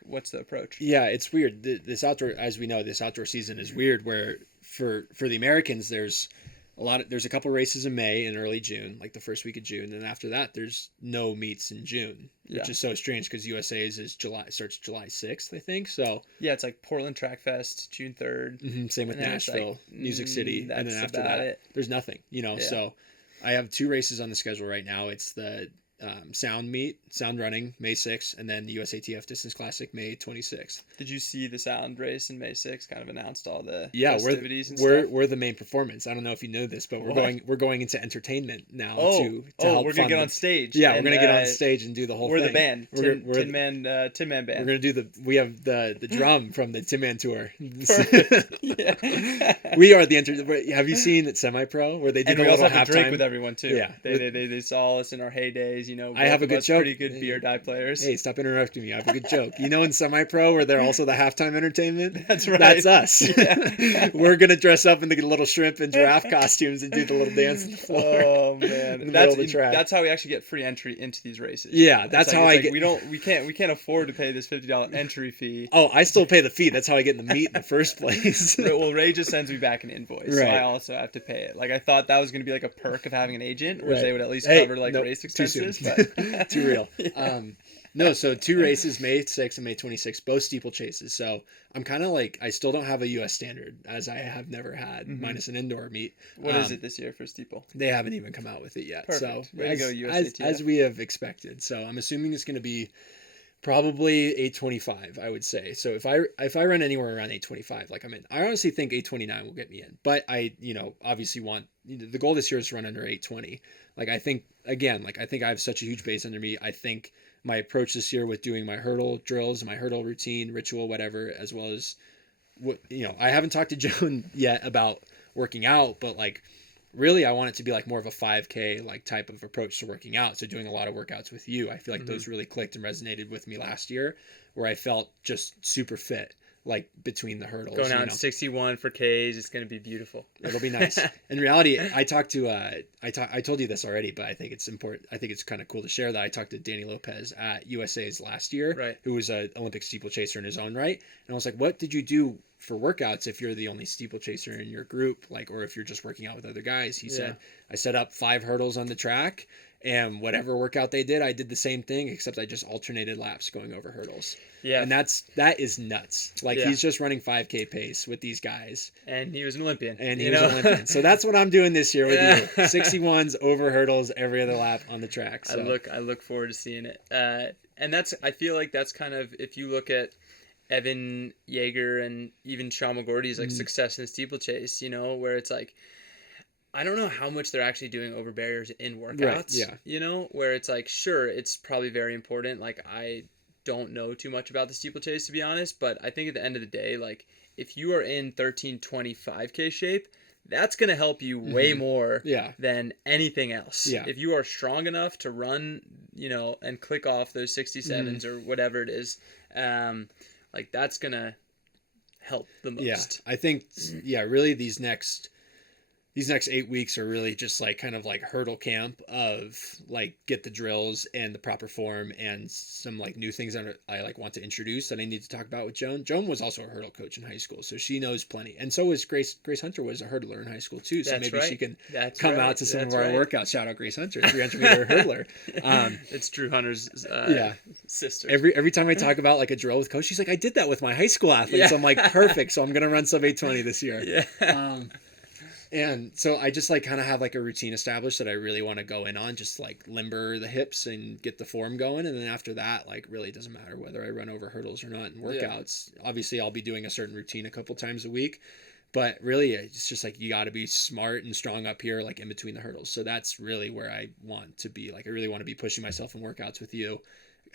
What's the approach? Yeah, it's weird. This outdoor, as we know, this outdoor season is weird, where for the Americans, there's a couple races in May and early June, like the first week of June, and after that there's no meets in June, which is so strange because USA's starts July 6th, I think. So yeah, it's like Portland Track Fest June 3rd. Same with Nashville, Music City, and then after that there's nothing. So I have 2 races on the schedule right now. It's the sound running May 6th, and then the USATF Distance Classic May 26th. Did you see the sound race in May 6th? Kind of announced all the festivities and stuff. We're we're the main performance. I don't know if you know this, but we're going into entertainment now. To help we're gonna get on stage. Yeah, we're gonna get on stage and do the whole thing. We're the band. Tinman band. We're gonna we have the drum from the Tinman tour. Yeah. We are the have you seen it Semi-Pro where they did a little halftime? Drink with everyone too. Yeah, they saw us in our heydays. I have a good joke. Pretty good beer die players. Hey, stop interrupting me. I have a good joke. In Semi-Pro where they're also the halftime entertainment? That's right. That's us. Yeah. We're going to dress up in the little shrimp and giraffe costumes and do the little dance on the floor. Oh, man. In the middle of the track. That's how we actually get free entry into these races. Yeah, that's how I get... We can't afford to pay this $50 entry fee. Oh, I still pay the fee. That's how I get in the meet in the first place. Well, Ray just sends me back an invoice. Right. So I also have to pay it. I thought that was going to be a perk of having an agent, where they would at least cover race expenses. But... Too real. Yeah. No, so 2 races, May 6th and May 26th, both steeplechases. So I'm kind of I still don't have a U.S. standard, as I have never had, minus an indoor meet. What is it this year for steeple? They haven't even come out with it yet. Perfect. So Way to go, USATF. As we have expected. So I'm assuming it's going to be probably 825, I would say. So if I run anywhere around 825, I'm in. I honestly think 829 will get me in. But I obviously want, the goal this year is to run under 820. I think I have such a huge base under me. I think my approach this year with doing my hurdle drills, my hurdle routine, ritual, whatever, as well as I haven't talked to Joan yet about working out, but really I want it to be more of a 5K type of approach to working out. So doing a lot of workouts with you, I feel those really clicked and resonated with me last year, where I felt just super fit. Between the hurdles. Going out 61 for Ks, it's going to be beautiful. It'll be nice. In reality, I talked to, I told you this already, but I think it's important. I think it's kind of cool to share that I talked to Danny Lopez at USA's last year, right, who was an Olympic steeplechaser in his own right. And I was like, what did you do for workouts if you're the only steeplechaser in your group, or if you're just working out with other guys? He said, I set up 5 hurdles on the track, and whatever workout they did, I did the same thing, except I just alternated laps going over hurdles. Yeah. And that is nuts. He's just running 5K pace with these guys. And he was an Olympian. So that's what I'm doing this year with you. 61s over hurdles every other lap on the track. So. I look forward to seeing it. And I feel like that's kind of, if you look at Evan Yeager and even Sean McGordy's success in the steeplechase, where it's I don't know how much they're actually doing over barriers in workouts. Right, yeah. Where it's sure, it's probably very important. I don't know too much about the steeplechase, to be honest, but I think at the end of the day, if you are in 1325K shape, that's going to help you way more than anything else. Yeah. If you are strong enough to run, and click off those 67s or whatever it is, that's going to help the most. Yeah, I think, really these next these next 8 weeks are really just like kind of like hurdle camp of like get the drills and the proper form and some like new things that I like want to introduce that I need to talk about with Joan. Joan was also a hurdle coach in high school, so she knows plenty. And so was Grace. Grace Hunter was a hurdler in high school too, so maybe she can come out to some of our workouts. Shout out Grace Hunter, 300-meter hurdler. It's Drew Hunter's sister. Every time I talk about like a drill with coach, she's like, I did that with my high school athletes. I'm like, perfect. So I'm gonna run sub 820 this year. And so I just like kind of have like a routine established that I really want to go in on, just like limber the hips and get the form going. And then after that, like really it doesn't matter whether I run over hurdles or not in workouts. Obviously I'll be doing a certain routine a couple times a week, but really it's just like, you got to be smart and strong up here, like in between the hurdles. So that's really where I want to be. Like, I really want to be pushing myself in workouts with you.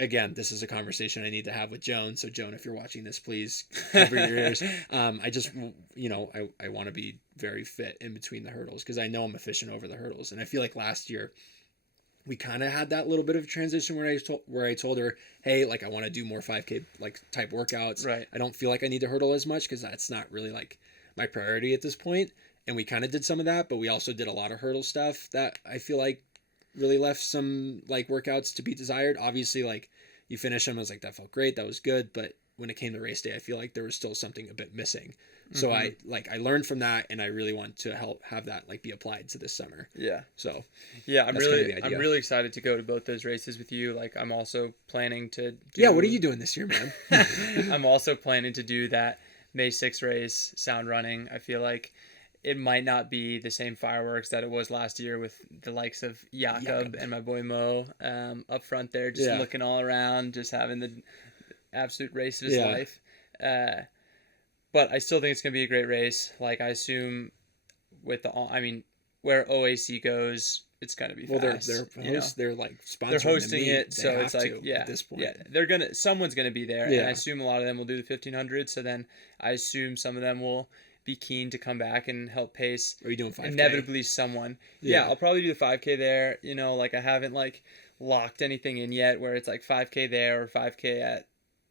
Again, this is a conversation I need to have with Joan. So Joan, if you're watching this, please cover your ears. I just, I want to be very fit in between the hurdles because I know I'm efficient over the hurdles. And I feel like last year we kind of had that little bit of transition where I told her, hey, like I want to do more 5K like type workouts. Right. I don't feel like I need to hurdle as much because that's not really like my priority at this point. And we kind of did some of that, but we also did a lot of hurdle stuff that I feel like really left some like workouts to be desired. Obviously, like you finish them, I was like, that felt great, that was good, but when it came to race day, I feel like there was still something a bit missing. So I learned from that, and I really want to have that like be applied to this summer. So I'm really excited to go to both those races with you. Like I'm also planning to what are you doing this year, man? I'm also planning to do that May 6th race, sound running. I feel like it might not be the same fireworks that it was last year with the likes of Jakob and my boy Mo up front there, just looking all around, just having the absolute race of his life. But I still think it's going to be a great race. Like I assume where OAC goes, it's going to be fast. They're like sponsoring they're hosting the meet. it, so it's like at this point. Someone's going to be there, and I assume a lot of them will do the 1500. So then I assume some of them will be keen to come back and help pace. Are you doing 5K? Inevitably someone. Yeah, I'll probably do the 5K there. Like I haven't like locked anything in yet where it's like 5K there or 5K at,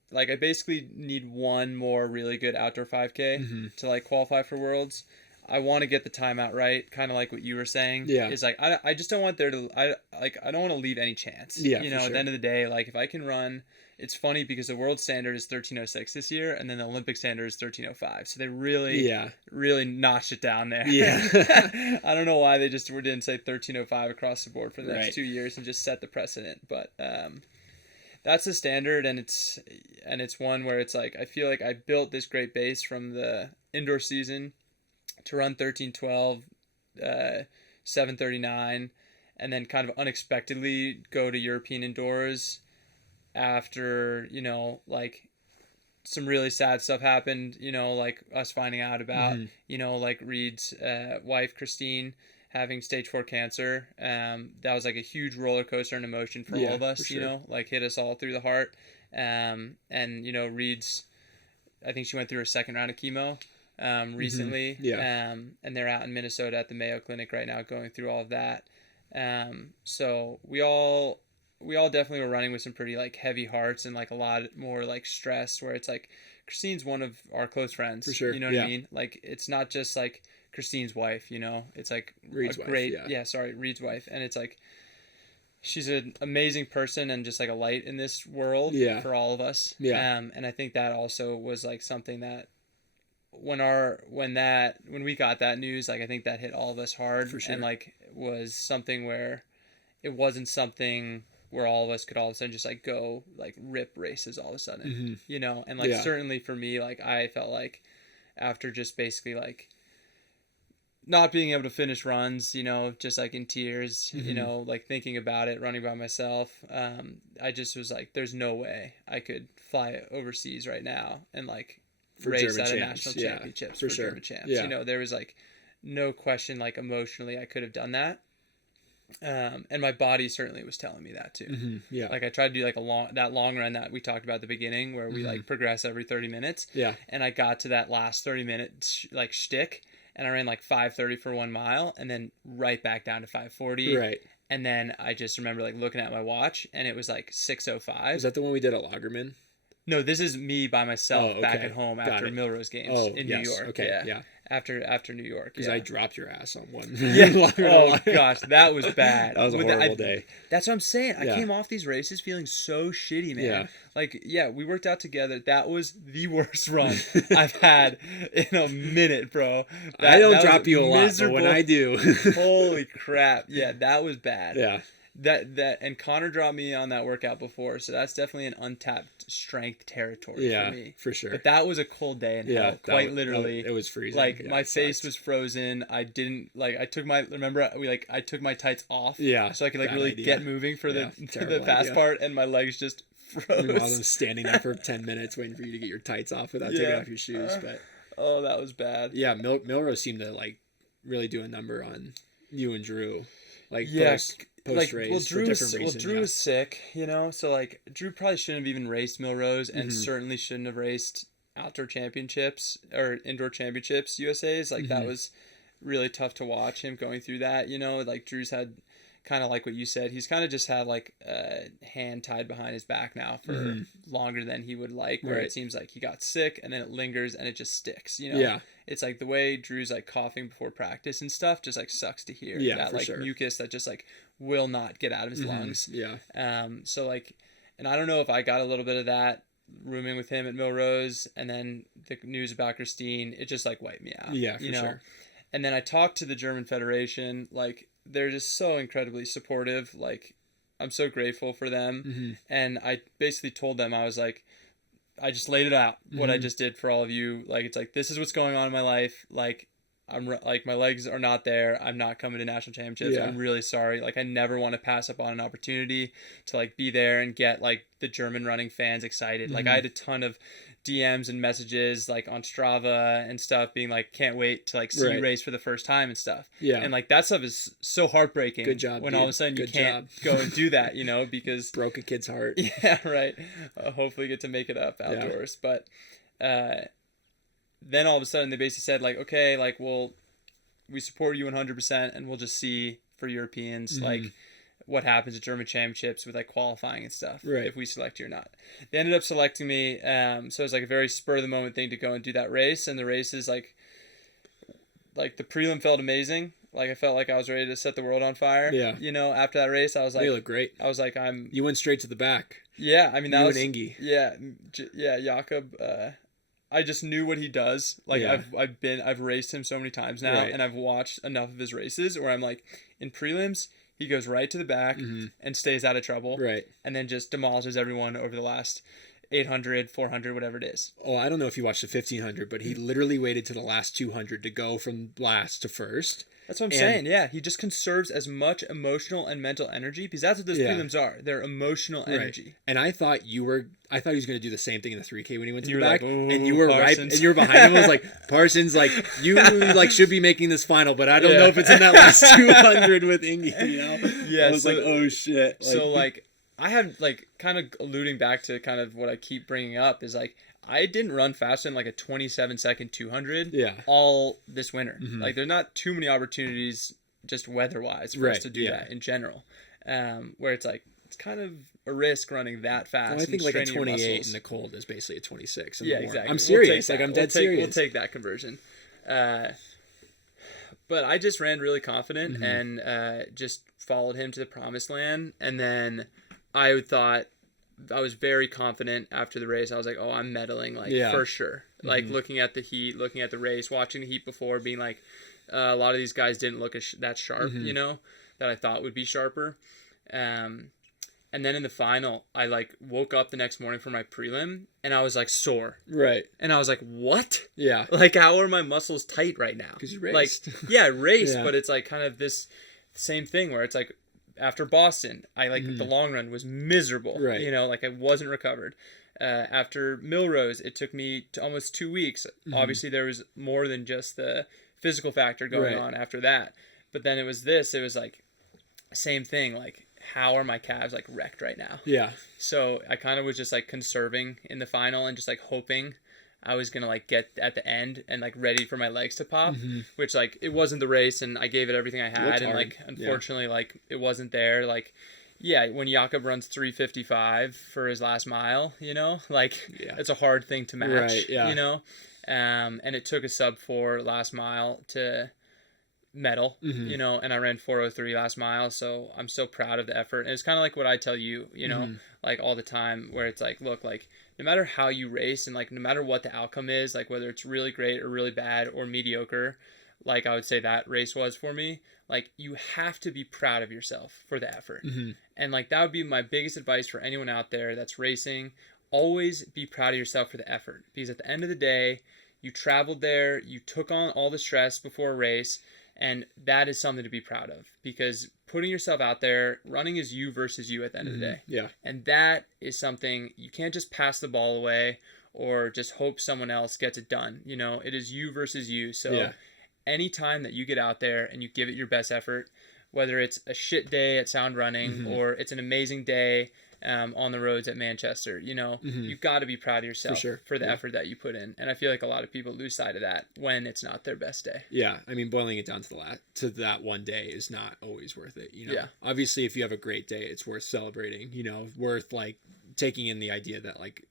like I basically need one more really good outdoor 5K to like qualify for Worlds. I want to get the timeout right, kind of like what you were saying. Is like I just don't want I don't want to leave any chance. At the end of the day, like if I can run. It's funny because the world standard is 13:06 this year, and then the Olympic standard is 13:05. So they really notched it down there. I don't know why they just didn't say 13:05 across the board for the next 2 years and just set the precedent. But that's the standard, and it's one where it's like I feel like I built this great base from the indoor season to run 13:12, 7:39, and then kind of unexpectedly go to European indoors. After, like some really sad stuff happened, like us finding out about, like Reed's wife, Christine, having stage 4 cancer. That was like a huge roller coaster and emotion for all of us, sure. like hit us all through the heart. And, Reed's, I think she went through her second round of chemo recently. And they're out in Minnesota at the Mayo Clinic right now going through all of that. So we all definitely were running with some pretty like heavy hearts and like a lot more like stress, where it's like Christine's one of our close friends. For sure. You know what I mean? Like it's not just like Christine's wife, it's like Reed's wife. Reed's wife. And it's like she's an amazing person and just like a light in this world for all of us. And I think that also was like something that when we got that news, like I think that hit all of us hard. For sure. And like was something where it wasn't something where all of us could all of a sudden just like go like rip races all of a sudden, and like certainly for me, like I felt like after just basically like not being able to finish runs, just like in tears, like thinking about it, running by myself, I just was like, there's no way I could fly overseas right now and like for race German at a champs. national championships for sure. German champs. There was like no question, like emotionally I could have done that. And my body certainly was telling me that too. Like I tried to do like that long run that we talked about at the beginning where we like progress every 30 minutes. And I got to that last 30 minute like shtick and I ran like 5:30 for 1 mile and then right back down to 5:40. Right. And then I just remember like looking at my watch and it was like 6:05. Is that the one we did at Lagerman? No, this is me by myself back at home Got after it. Millrose games in New York. Okay, yeah. After New York. Because I dropped your ass on one. Yeah. Oh, gosh. That was bad. That was a horrible day. That's what I'm saying. I came off these races feeling so shitty, man. Yeah. Like, yeah, we worked out together. That was the worst run I've had in a minute, bro. I don't drop you a lot, but when I do. Holy crap. Yeah, that was bad. Yeah. And Connor dropped me on that workout before, so that's definitely an untapped strength territory for me. For sure. But that was a cold day in hell, quite literally. It was freezing. Like my face was frozen. I didn't I took my I took my tights off. Yeah. So I could really get moving for the fast part, and my legs just froze. Meanwhile, I'm standing there for 10 minutes waiting for you to get your tights off without taking off your shoes. But oh, that was bad. Yeah, Millrose seemed to really do a number on you and Drew. Post race Drew was sick, so Drew probably shouldn't have even raced Millrose, and certainly shouldn't have raced outdoor championships or indoor championships USA's. That was really tough to watch him going through that. Drew's had kind of like what you said, he's kind of just had a hand tied behind his back now for longer than he would like, where it seems like he got sick and then it lingers and it just sticks. It's the way Drew's coughing before practice and stuff just sucks to hear. That sure. Mucus that just will not get out of his lungs. And I don't know if I got a little bit of that rooming with him at Millrose, and then the news about Christine, it just wiped me out. Sure. And then I talked to the German Federation, they're just so incredibly supportive. I'm so grateful for them. And I basically told them, I was I just laid it out, what I just did for all of you. This is what's going on in my life. I'm my legs are not there. I'm not coming to national championships. I'm really sorry. I never want to pass up on an opportunity to be there and get the German running fans excited. I had a ton of DMs and messages on Strava and stuff being can't wait to see you race for the first time and stuff. And that stuff is so heartbreaking. Good job, when dude. all of a sudden you can't go and do that, because broke a kid's heart. Yeah, right. Hopefully get to make it up outdoors. But then all of a sudden they basically said okay, well, we support you 100% and we'll just see for Europeans what happens at German championships with qualifying and stuff, if we select you or not. They ended up selecting me, so it was a very spur of the moment thing to go and do that race. And the race is the prelim felt amazing. I felt like I was ready to set the world on fire. After that race, I was you look great. I was you went straight to the back. Yeah, I mean that you was and Ingy. Yeah, Jakob. I just knew what he does. I've raced him so many times now, and I've watched enough of his races where I'm in prelims, he goes right to the back and stays out of trouble. And then just demolishes everyone over the last 800, 400, whatever it is. Oh, I don't know if you watched the 1500, but he literally waited to the last 200 to go from last to first. That's what I'm saying. Yeah, he just conserves as much emotional and mental energy, because that's what those prelims are. They're emotional energy. And I thought he was going to do the same thing in the 3K when he went to the back, and you were Parsons. Right, and you were behind him. I was Parsons, you should be making this final, but I don't know if it's in that last 200 with Ingy. Yeah, I was oh shit. I had kind of alluding back to kind of what I keep bringing up is I didn't run faster than a 27-second 200 all this winter. There's not too many opportunities just weather-wise for us to do that in general. Where it's kind of a risk running that fast. Well, I think a 28 in the cold is basically a 26. Yeah, exactly. I'm serious. I'm dead serious. We'll take that conversion. But I just ran really confident and just followed him to the promised land. And then I thought, I was very confident after the race. I was I'm medaling, for sure. Looking at the heat, looking at the race, watching the heat before, being a lot of these guys didn't look that sharp, that I thought would be sharper. And then in the final, I woke up the next morning for my prelim and I was sore. Right. And I was what? Yeah. How are my muscles tight right now? Because you raced. I raced, but it's kind of this same thing where it's after Boston, I the long run was miserable. Right. I wasn't recovered. After Millrose, it took me almost 2 weeks. Obviously, there was more than just the physical factor going on after that. But then it was same thing. How are my calves wrecked right now? Yeah. So I kind of was just conserving in the final and just hoping I was gonna get at the end and ready for my legs to pop, which it wasn't the race, and I gave it everything I had, and unfortunately it wasn't there. yeah, when Jakob runs 3:55 for his last mile, you know, like it's a hard thing to match, right, yeah. you know, and it took a sub 4 last mile to medal, you know, and I ran 4:03 last mile, so I'm so proud of the effort. And it's kind of like what I tell you, you know, like all the time, where it's like, look, like no matter how you race and like no matter what the outcome is, like whether it's really great or really bad or mediocre, like I would say that race was for me, like you have to be proud of yourself for the effort. And like that would be my biggest advice for anyone out there that's racing. Always be proud of yourself for the effort, because at the end of the day, you traveled there, you took on all the stress before a race, and that is something to be proud of, because putting yourself out there, running is you versus you at the end of the day. Yeah. And that is something you can't just pass the ball away or just hope someone else gets it done. You know, it is you versus you. So anytime that you get out there and you give it your best effort, whether it's a shit day at Sound Running or it's an amazing day on the roads at Manchester, you know, you've got to be proud of yourself for the effort that you put in. And I feel like a lot of people lose sight of that when it's not their best day. Yeah, I mean, boiling it down to that one day is not always worth it, you know. Obviously, if you have a great day, it's worth celebrating, you know, worth like taking in the idea that like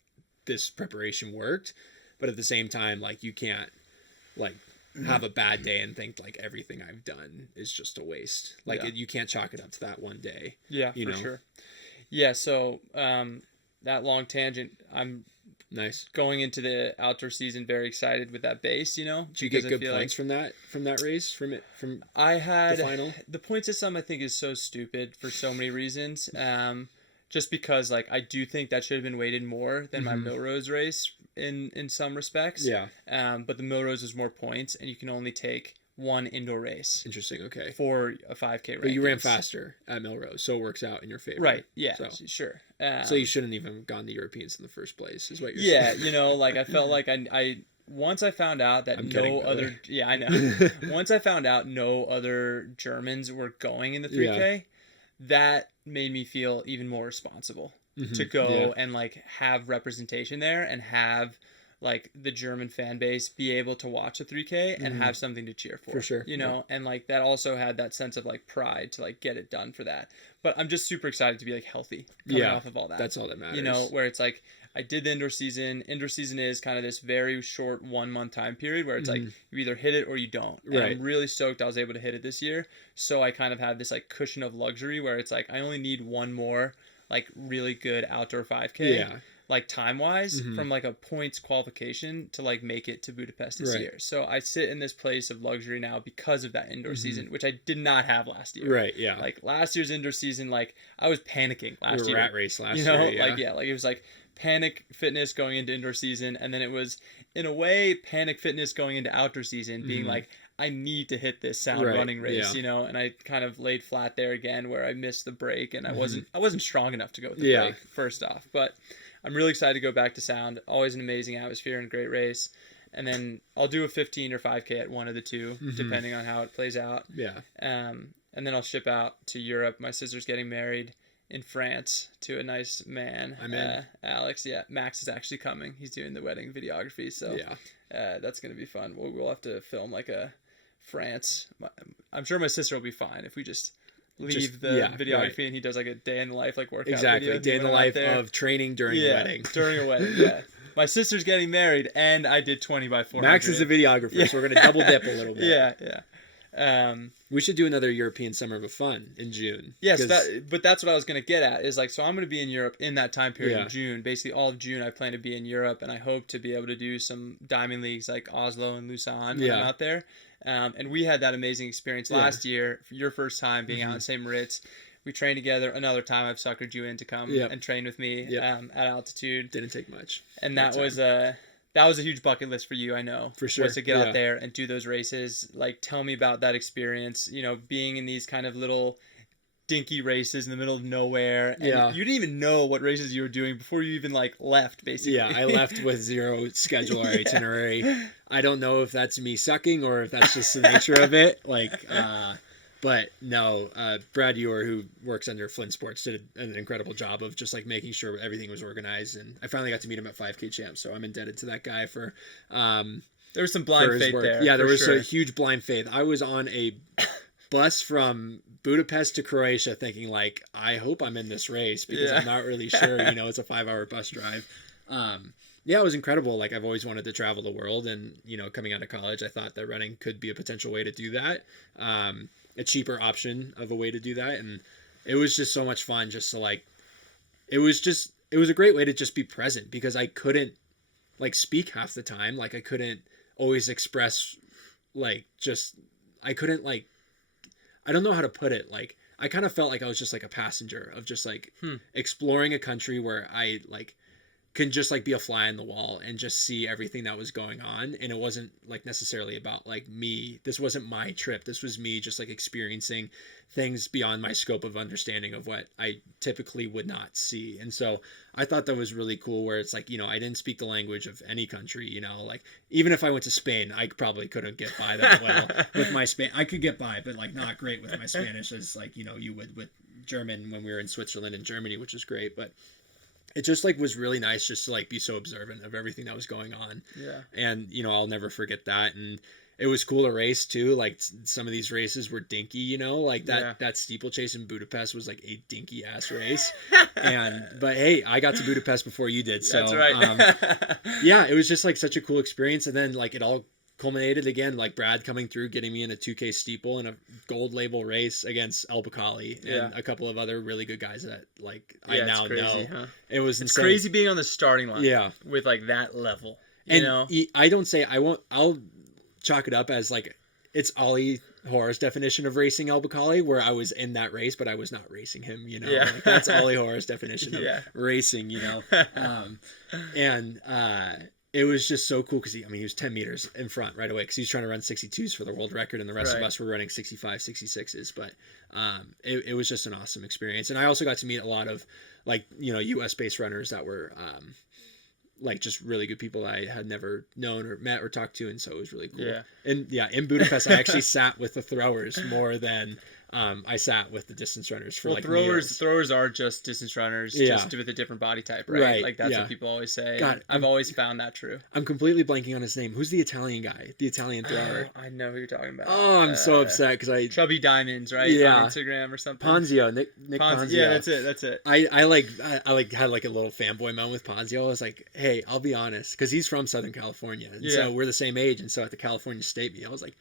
this preparation worked, but at the same time, like you can't like have a bad day and think like everything I've done is just a waste. Like you can't chalk it up to that one day. Yeah, you for know? Sure. Yeah, so that long tangent, I'm going into the outdoor season very excited with that base, you know. Did you get good points from that race, from I had the final? The point system I think is so stupid for so many reasons. Just because like I do think that should have been weighted more than my Millrose race in some respects. Yeah. But the Millrose is more points, and you can only take one indoor race. Interesting. Okay. For a 5K race. But you ran faster at Millrose, so it works out in your favor. Right. Yeah. So, sure. So you shouldn't even have gone to Europeans in the first place, is what you're saying. Yeah. You know, like I felt like I once I found out that I know. Once I found out no other Germans were going in the 3K, that made me feel even more responsible to go and like have representation there and have like the German fan base be able to watch a 3K and have something to cheer for sure, you know. And like that also had that sense of like pride to like get it done for that. But I'm just super excited to be like healthy coming off of all that. That's all that matters, you know, where it's like I did the indoor season is kind of this very short 1 month time period where it's like you either hit it or you don't. And I'm really stoked I was able to hit it this year, so I kind of had this like cushion of luxury where it's like I only need one more like really good outdoor 5K like time wise from like a points qualification to like make it to Budapest this year. So I sit in this place of luxury now because of that indoor season, which I did not have last year. Right. Yeah. Like last year's indoor season, like I was panicking last year. Rat race last year. You know, like it was like panic fitness going into indoor season, and then it was in a way panic fitness going into outdoor season, being like I need to hit this Sound Running race, you know, and I kind of laid flat there again where I missed the break and I wasn't strong enough to go with the break first off. But I'm really excited to go back to Sound. Always an amazing atmosphere and great race. And then I'll do a 15 or 5K at one of the two, depending on how it plays out. Yeah. And then I'll ship out to Europe. My sister's getting married in France to a nice man. I'm in. Alex. Yeah. Max is actually coming. He's doing the wedding videography. So that's going to be fun. We'll have to film like a France. I'm sure my sister will be fine if we just leave the videography and he does like a day in the life like workout video. Day in the life of training during a wedding. During a wedding. My sister's getting married and I did 20 by 400. Max is a videographer, so we're gonna double dip a little bit. We should do another European Summer of Fun in June. Yes, but that's what I was gonna get at, is like, so I'm gonna be in Europe in that time period in June. Basically all of June I plan to be in Europe, and I hope to be able to do some diamond leagues like Oslo and Lausanne when I'm out there. And we had that amazing experience last year, for your first time being out in St. Moritz. We trained together. Another time I've suckered you in to come and train with me at altitude. Didn't take much. And that was a huge bucket list for you, I know. For sure. Was to get out there and do those races. Like, tell me about that experience, you know, being in these kind of little dinky races in the middle of nowhere. And you didn't even know what races you were doing before you even like left, basically. Yeah, I left with zero schedule or itinerary. I don't know if that's me sucking or if that's just the nature of it. Like, but no, Brad Ewer, who works under Flint Sports, did an incredible job of just like making sure everything was organized. And I finally got to meet him at 5K Champ, so I'm indebted to that guy for there was some blind faith there. Yeah, there was a huge blind faith. I was on a bus from Budapest to Croatia thinking like, I hope I'm in this race because I'm not really sure, it's a 5-hour bus drive. Yeah, it was incredible. Like I've always wanted to travel the world, and coming out of college, I thought that running could be a potential way to do that. A cheaper option of a way to do that. And it was just so much fun just to like, it was a great way to just be present because I couldn't like speak half the time. Like I couldn't always express like, I couldn't like, I don't know how to put it. Like I kind of felt like I was just like a passenger of just like exploring a country where I like can just like be a fly on the wall and just see everything that was going on. And it wasn't like necessarily about like me. This wasn't my trip. This was me just like experiencing things beyond my scope of understanding of what I typically would not see. And so I thought that was really cool where it's like, I didn't speak the language of any country, like even if I went to Spain, I probably couldn't get by that well with my Spain. I could get by, but like not great with my Spanish as like, you would with German when we were in Switzerland and Germany, which was great. But it just like was really nice just to like be so observant of everything that was going on. Yeah. And, I'll never forget that. And it was cool to race too. Like some of these races were dinky, like that steeplechase in Budapest was like a dinky ass race. But hey, I got to Budapest before you did. So, that's right. Yeah, it was just like such a cool experience. And then like it all culminated again, like Brad coming through, getting me in a 2K steeple in a gold label race against El Bacali and a couple of other really good guys that like I now know. Huh? It was insane. Crazy being on the starting line. Yeah, with like that level. I don't say I won't. I'll chalk it up as like it's Ollie Hora's definition of racing El Bacali, where I was in that race, but I was not racing him. Like, that's Ollie Hora's definition of racing. It was just so cool because he was 10 meters in front right away because he was trying to run 62s for the world record, and the rest of us were running 65, 66s. But it was just an awesome experience. And I also got to meet a lot of like, US based runners that were like just really good people I had never known or met or talked to. And so it was really cool. Yeah. And in Budapest, I actually sat with the throwers more than I sat with the distance runners for throwers are just distance runners, just with a different body type, right? Like that's what people always say. God, I've always found that true. I'm completely blanking on his name. Who's the Italian guy? The Italian thrower. I know who you're talking about. Oh, I'm so upset because I Chubby Diamonds, right? Yeah, on Instagram or something. Ponzio, Nick Ponzio. Yeah, that's it. I had like a little fanboy moment with Ponzio. I was like, hey, I'll be honest, because he's from Southern California, and so we're the same age, and so at the California State meet, I was like,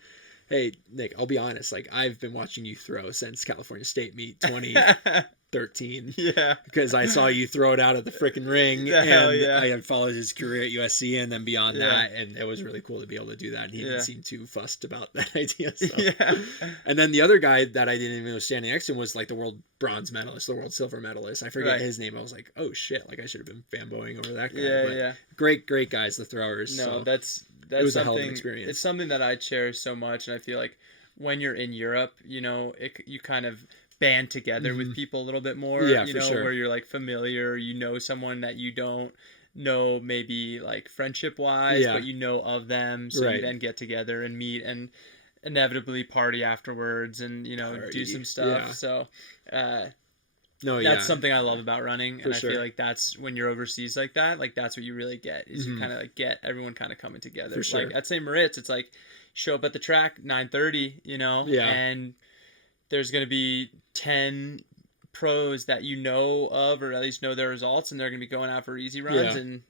hey, Nick, I'll be honest. Like, I've been watching you throw since California State meet 2013. Yeah. Because I saw you throw it out of the freaking ring. I had followed his career at USC and then beyond that. And it was really cool to be able to do that. And he didn't seem too fussed about that idea. So. And then the other guy that I didn't even know was standing next to him was like the world bronze medalist, the world silver medalist. I forget his name. I was like, oh shit, like I should have been fanboying over that guy. Great guys, the throwers. No, so. That's it was something, a hell of an experience. It's something that I cherish so much, and I feel like when you're in Europe, you kind of band together with people a little bit more. Where you're like familiar, someone that you don't know maybe like friendship wise, but of them, so you then get together and meet and inevitably party afterwards and do some stuff. So that's something I love about running, and I feel like that's when you're overseas like that, like that's what you really get is you kind of like get everyone kind of coming together. Like at St. Moritz, it's like show up at the track 9:30, and there's gonna be 10 pros that you know of or at least know their results, and they're gonna be going out for easy runs and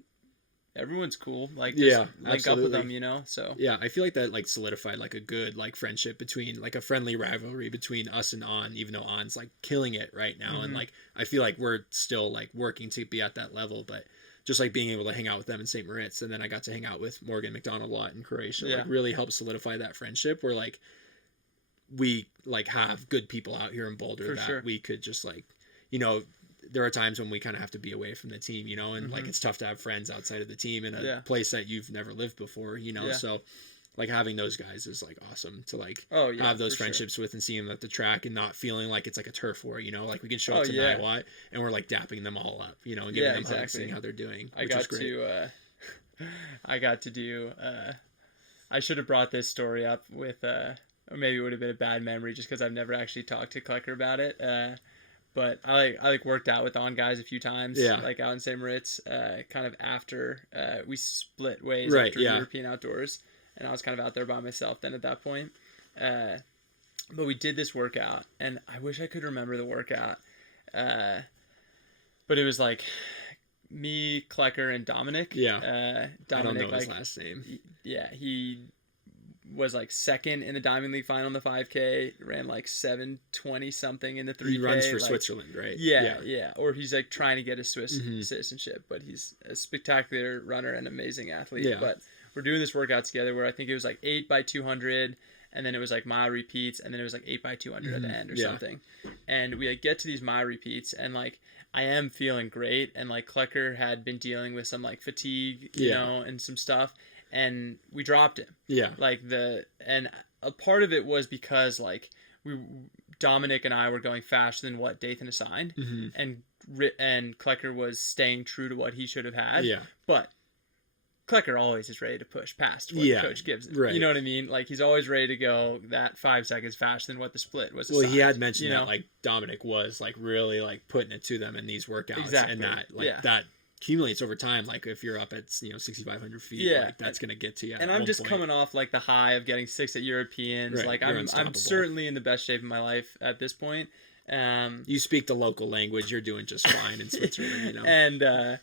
everyone's cool, like just link up with them, so I feel like that like solidified like a good like friendship between like a friendly rivalry between us and On, even though On's like killing it right now, and like I feel like we're still like working to be at that level, but just like being able to hang out with them in St. Moritz, and then I got to hang out with Morgan McDonald a lot in Croatia, like really helped solidify that friendship where like we like have good people out here in Boulder we could just like there are times when we kind of have to be away from the team, and like it's tough to have friends outside of the team in a place that you've never lived before, so like having those guys is like awesome to like have those friendships with and see them at the track and not feeling like it's like a turf war, like we can show up to Niwot and we're like dapping them all up, and giving them hugs, seeing how they're doing. I should have brought this story up with or maybe it would have been a bad memory just because I've never actually talked to Klecker about it. But I worked out with On guys a few times, like out in St. Moritz, kind of after we split ways after European Outdoors, and I was kind of out there by myself then at that point. But we did this workout, and I wish I could remember the workout. But it was like me, Klecker, and Dominic. Yeah. Dominic, I don't know like, his last name. Yeah, he was like second in the Diamond League final in the 5K, ran like 7:20 something in the 3K. He runs for like, Switzerland, right? Yeah. Or he's like trying to get his Swiss citizenship, but he's a spectacular runner and amazing athlete. Yeah. But we're doing this workout together where I think it was like 8x200, and then it was like mile repeats, and then it was like 8x200 at the end or something. And we like get to these mile repeats, and like I am feeling great, and like Klecker had been dealing with some like fatigue, you know, and some stuff. And we dropped him. Yeah. And a part of it was because like Dominic and I were going faster than what Dathan assigned, and Klecker was staying true to what he should have had. Yeah. But Klecker always is ready to push past what the coach gives him. Right. You know what I mean? Like he's always ready to go that 5 seconds faster than what the split was assigned. Well, he had mentioned that like Dominic was like really like putting it to them in these workouts, and that like that accumulates over time. Like if you're up at 6,500 feet, like that's gonna get to you. And I'm just coming off like the high of getting 6 at Europeans. Right. Like I'm certainly in the best shape of my life at this point. You speak the local language. You're doing just fine in Switzerland, you know.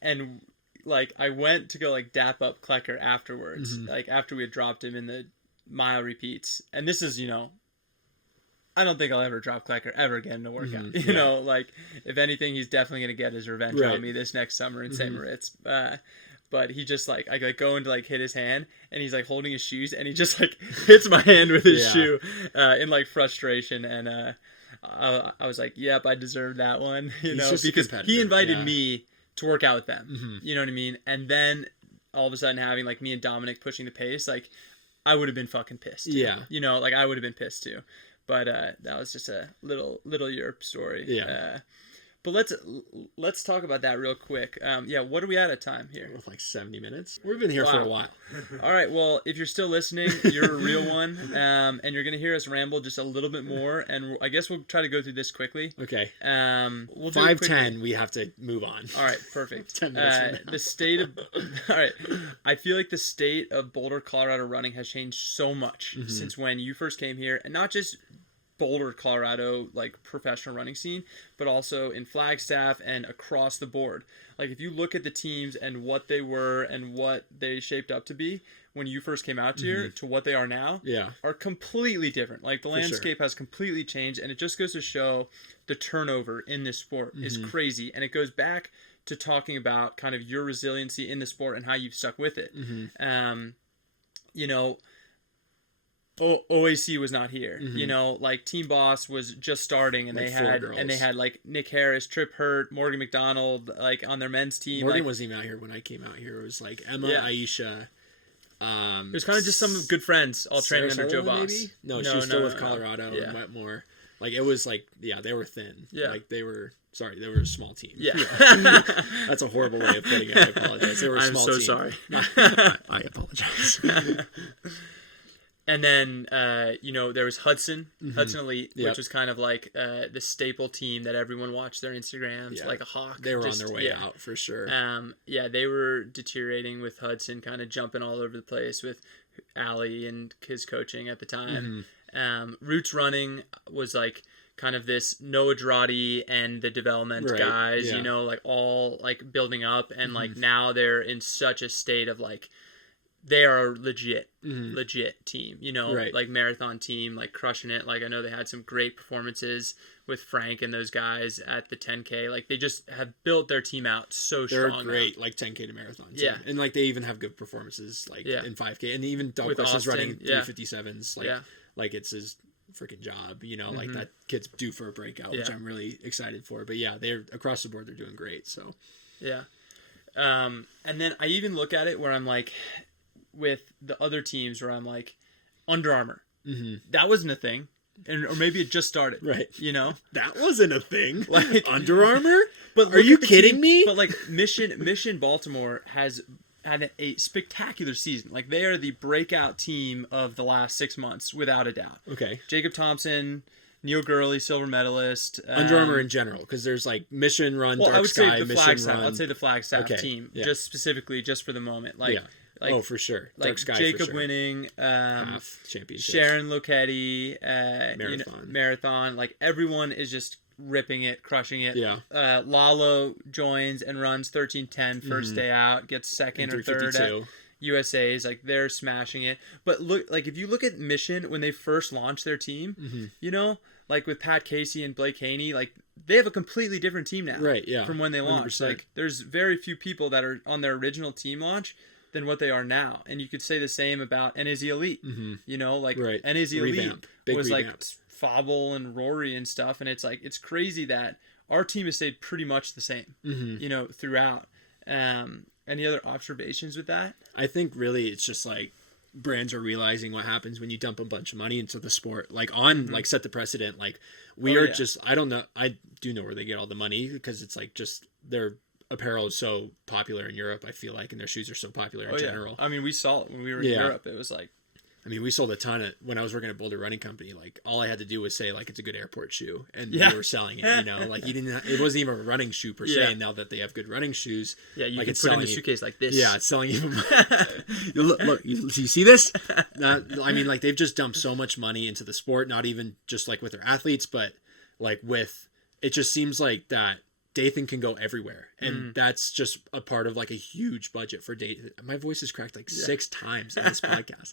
And like I went to go like dap up Klecker afterwards, like after we had dropped him in the mile repeats. And this is, I don't think I'll ever drop Klecker ever again in a workout. You know, like if anything, he's definitely gonna get his revenge on me this next summer in St. Moritz. But he just like I like go into like hit his hand, and he's like holding his shoes, and he just like hits my hand with his shoe in like frustration. And I was like, yep, I deserve that one, because he invited me to work out with them. You know what I mean? And then all of a sudden having like me and Dominic pushing the pace, like I would have been fucking pissed. Yeah. Like I would have been pissed too. But that was just a little Europe story. Yeah. But let's talk about that real quick. What are we at time here? With like 70 minutes. We've been here for a while. All right. Well, if you're still listening, you're a real one, and you're gonna hear us ramble just a little bit more. And I guess we'll try to go through this quickly. Okay. We'll do 5:10. We have to move on. All right. Perfect. 10 minutes. The state of all right. I feel like the state of Boulder, Colorado running has changed so much since when you first came here, and not just Boulder, Colorado, like professional running scene, but also in Flagstaff and across the board. Like if you look at the teams and what they were and what they shaped up to be when you first came out here to what they are now, are completely different. Like the landscape has completely changed, and it just goes to show the turnover in this sport is crazy. And it goes back to talking about kind of your resiliency in the sport and how you've stuck with it. OAC was not here. Like Team Boss was just starting, and like they had like Nick Harris, Trip Hurt, Morgan McDonald, like on their men's team. Morgan wasn't even out here when I came out here. It was like Emma, Aisha. It was kind of just some good friends all training under Joe Boss. Maybe? No, she was still with Colorado and Wetmore. Like it was like they were thin. Yeah, like they were. Sorry, they were a small team. Yeah. That's a horrible way of putting it. I apologize. They were a small team. I'm so sorry. I apologize. And then, there was Hudson Elite, which was kind of like the staple team that everyone watched their Instagrams, like a hawk. They were on their way out for sure. They were deteriorating with Hudson, kind of jumping all over the place with Ali and his coaching at the time. Roots Running was like kind of this Noah Droddy and the development guys, like all like building up, and like now they're in such a state of like, they are a legit team, like marathon team, like crushing it. Like I know they had some great performances with Frank and those guys at the 10K. Like they just have built their team out so strong. They're great, like 10K to marathon team. Yeah. And like they even have good performances like in 5K. And even Douglas is running 357s. Like it's his freaking job, like that kid's due for a breakout, which I'm really excited for. But they're across the board, they're doing great. So and then I even look at it where I'm like, with the other teams where I'm like, Under Armour. That wasn't a thing. Or maybe it just started. Right. That wasn't a thing. Like Under Armour? But are you kidding me? But like Mission Baltimore has had a spectacular season. Like they are the breakout team of the last 6 months, without a doubt. Okay. Jacob Thompson, Neil Gurley, silver medalist. Under Armour in general, because there's like Mission Run, Dark Sky, Mission Run. I'd say the Flagstaff team, just specifically, just for the moment. Like Like, for sure. Like Dark Sky Jacob for sure. winning, Half championship. Sharon Loketti, Marathon. Marathon. Like everyone is just ripping it, crushing it. Yeah. Lalo joins and runs 13:10 first day out, gets second or third at USA's. Like they're smashing it. But look, like if you look at Mission when they first launched their team, you know, like with Pat Casey and Blake Haney, like they have a completely different team now. Right. Yeah. From when they launched. 100%. Like there's very few people that are on their original team launch than what they are now. And you could say the same about NAZ Elite. You know, like NAZ Elite was like Fable and Rory and stuff. And it's like, it's crazy that our team has stayed pretty much the same, you know, throughout. Any other observations with that? I think really it's just like brands are realizing what happens when you dump a bunch of money into the sport, like like set the precedent. Like we are just, I don't know. I do know where they get all the money because it's like just their apparel is so popular in Europe, I feel like, and their shoes are so popular in general. I mean, we saw it when we were in Europe. It was like, I mean, we sold a ton when I was working at Boulder Running Company. Like all I had to do was say like it's a good airport shoe, and they were selling it. You know, like it wasn't even a running shoe per se. And now that they have good running shoes, you like can put it in the suitcase like this. Yeah, it's selling even. look, you see this? I mean, like they've just dumped so much money into the sport. Not even just like with their athletes, but like with it. Just seems like that Dathan can go everywhere, and that's just a part of like a huge budget for Dathan. My voice is cracked like 6 times in this podcast.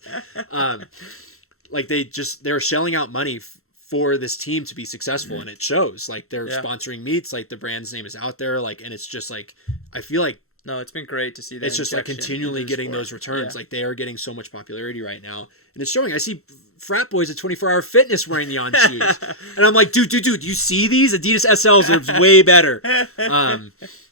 Like they're shelling out money for this team to be successful, and it shows. Like they're sponsoring meets, like the brand's name is out there, like, and it's just like I feel like it's been great to see that. It's just like continually getting those returns. Like they are getting so much popularity right now, and it's showing. I see frat boys at 24 Hour Fitness wearing the On shoes, and I'm like, dude, you see these Adidas SLs are way better.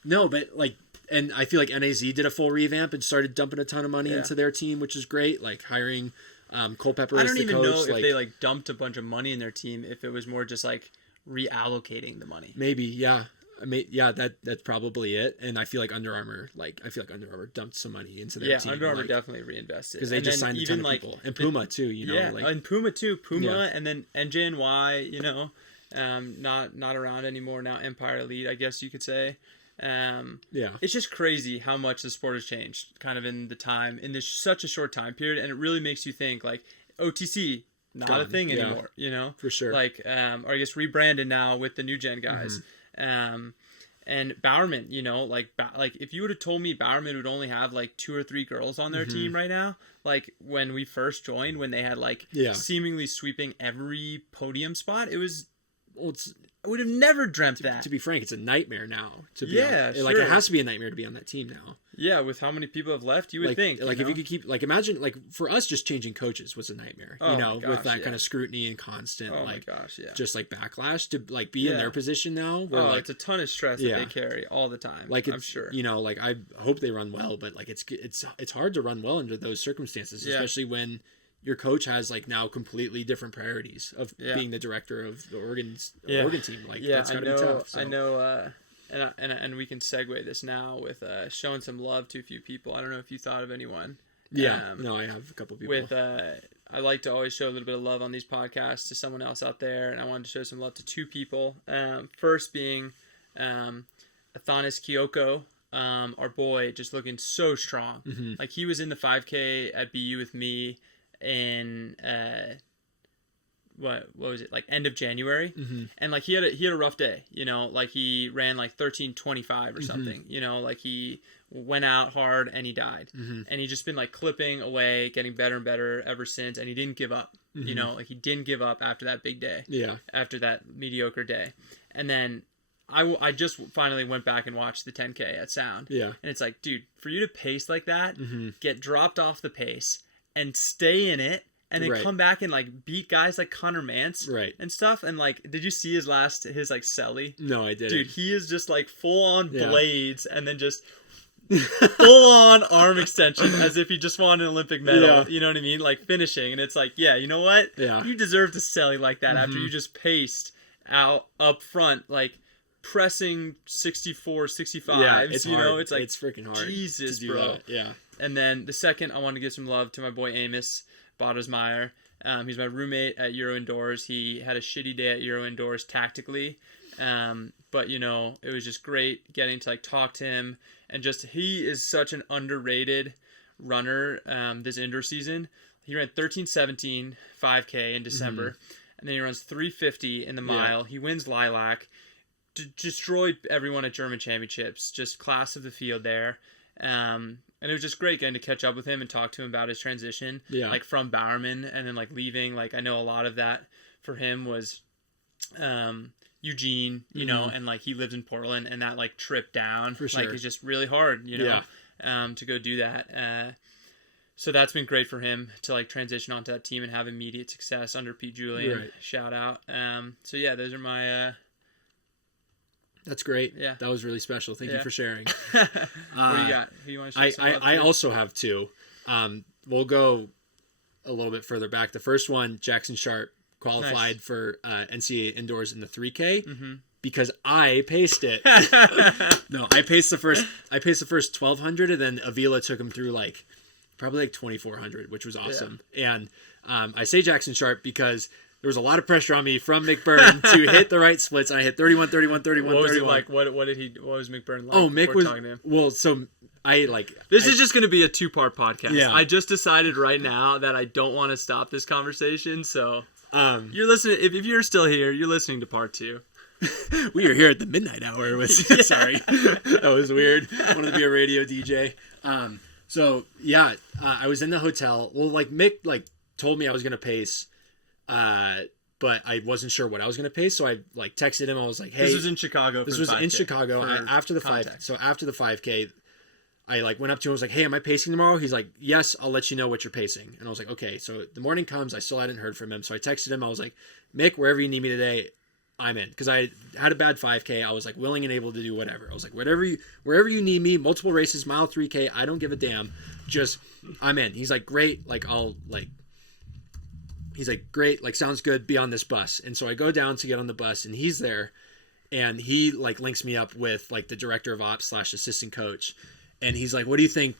No, but like, and I feel like NAZ did a full revamp and started dumping a ton of money into their team, which is great. Like hiring Culpepper as the coach. I don't even know if they like dumped a bunch of money in their team. If it was more just like reallocating the money. Maybe, yeah. That's probably it. And I feel like Under Armour dumped some money into their team. Under Armour definitely reinvested because they just signed a ton of people, and Puma too. You know, and Puma too. And then NJNY. You know, not around anymore now. Empire Elite, I guess you could say. It's just crazy how much the sport has changed, kind of in this such a short time period, and it really makes you think like OTC. Not a thing anymore, you know? For sure. Like, or I guess rebranded now with the new gen guys. And Bowerman, you know, like if you would have told me Bowerman would only have like 2 or 3 girls on their team right now, like when we first joined, when they had like seemingly sweeping every podium spot, I would have never dreamt that. To be frank, it's a nightmare now. Sure. Like it has to be a nightmare to be on that team now. Yeah, with how many people have left, you would think. Like if you could keep, like imagine, like for us, just changing coaches was a nightmare. Oh you know, with that kind of scrutiny and constant, just like backlash to like be in their position now. Where, like, it's a ton of stress that they carry all the time. Like I'm sure. You know, like I hope they run well, but like it's hard to run well under those circumstances, especially when your coach has like now completely different priorities of being the director of the Oregon team. Like that's gotta be tough. So. I know. And we can segue this now with showing some love to a few people. I don't know if you thought of anyone. No, I have a couple people. I like to always show a little bit of love on these podcasts to someone else out there, and I wanted to show some love to 2 people. First being Athanas Kioko, our boy, just looking so strong. Like he was in the 5K at BU with me in what was it, like end of January, and like he had a rough day, you know, like he ran like 13:25 or something, you know, like he went out hard and he died, and he just been like clipping away, getting better and better ever since, and he didn't give up, you know, like he didn't give up after that big day, after that mediocre day. And then I just finally went back and watched the 10K at Sound, and it's like, dude, for you to pace like that, get dropped off the pace and stay in it, and then come back and like beat guys like Connor Mance and stuff. And like, did you see his like celly? No, I didn't. Dude, he is just like full on blades and then just full on arm extension as if he just won an Olympic medal. You know what I mean? Like finishing, and it's like, you know what? You deserve to celly like that after you just paced out up front, like pressing 64, 65. It's you hard. know, it's like it's freaking hard. Jesus, to do bro. That. Yeah. And then the second, I want to give some love to my boy Amos Bartlesmeyer. He's my roommate at Euro Indoors. He had a shitty day at Euro Indoors tactically, but you know, it was just great getting to like talk to him, and just he is such an underrated runner this indoor season. He ran 13:17 5K in December, and then he runs 3:50 in the mile. He wins Lilac, destroyed everyone at German Championships, just class of the field there. And it was just great getting to catch up with him and talk to him about his transition, like from Bowerman and then like leaving. Like I know a lot of that for him was Eugene, you know, and like he lives in Portland, and that like trip down for sure. like is just really hard, you know, to go do that. So that's been great for him to like transition onto that team and have immediate success under Pete Julian. Right. Shout out. So yeah, those are my. That's great. Yeah, that was really special. Thank you for sharing. What do you got? Who you want to share? I also have two. We'll go a little bit further back. The first one, Jackson Sharp qualified for NCAA indoors in the 3K because I paced it. No, I paced the first 1200, and then Avila took him through like probably like 2400, which was awesome. And I say Jackson Sharp because there was a lot of pressure on me from McBurn to hit the right splits. I hit 31, 31, 31, what was 31. It like? What was McBurn like? Oh, Mick was well. So this is just going to be a 2-part podcast. Yeah. I just decided right now that I don't want to stop this conversation. So you're listening. If you're still here, you're listening to part 2. We are here at the midnight hour. Sorry, that was weird. I wanted to be a radio DJ. I was in the hotel. Well, like Mick told me I was going to pace. But I wasn't sure what I was going to pace, so I texted him. I was like, "Hey, this was in Chicago. This was in Chicago after the 5K. So after the 5K, I went up to him. I was like, "Hey, am I pacing tomorrow?" He's like, "Yes, I'll let you know what you're pacing." And I was like, "Okay." So the morning comes, I still hadn't heard from him. So I texted him. I was like, "Mick, wherever you need me today, I'm in." Because I had a bad 5K. I was like willing and able to do whatever. I was like, wherever you need me, multiple races, mile 3K, I don't give a damn. Just I'm in. He's like, "Great. He's like, great, sounds good, be on this bus." And so I go down to get on the bus, and he's there, and he links me up with the director of ops / assistant coach. And he's like, "What do you think?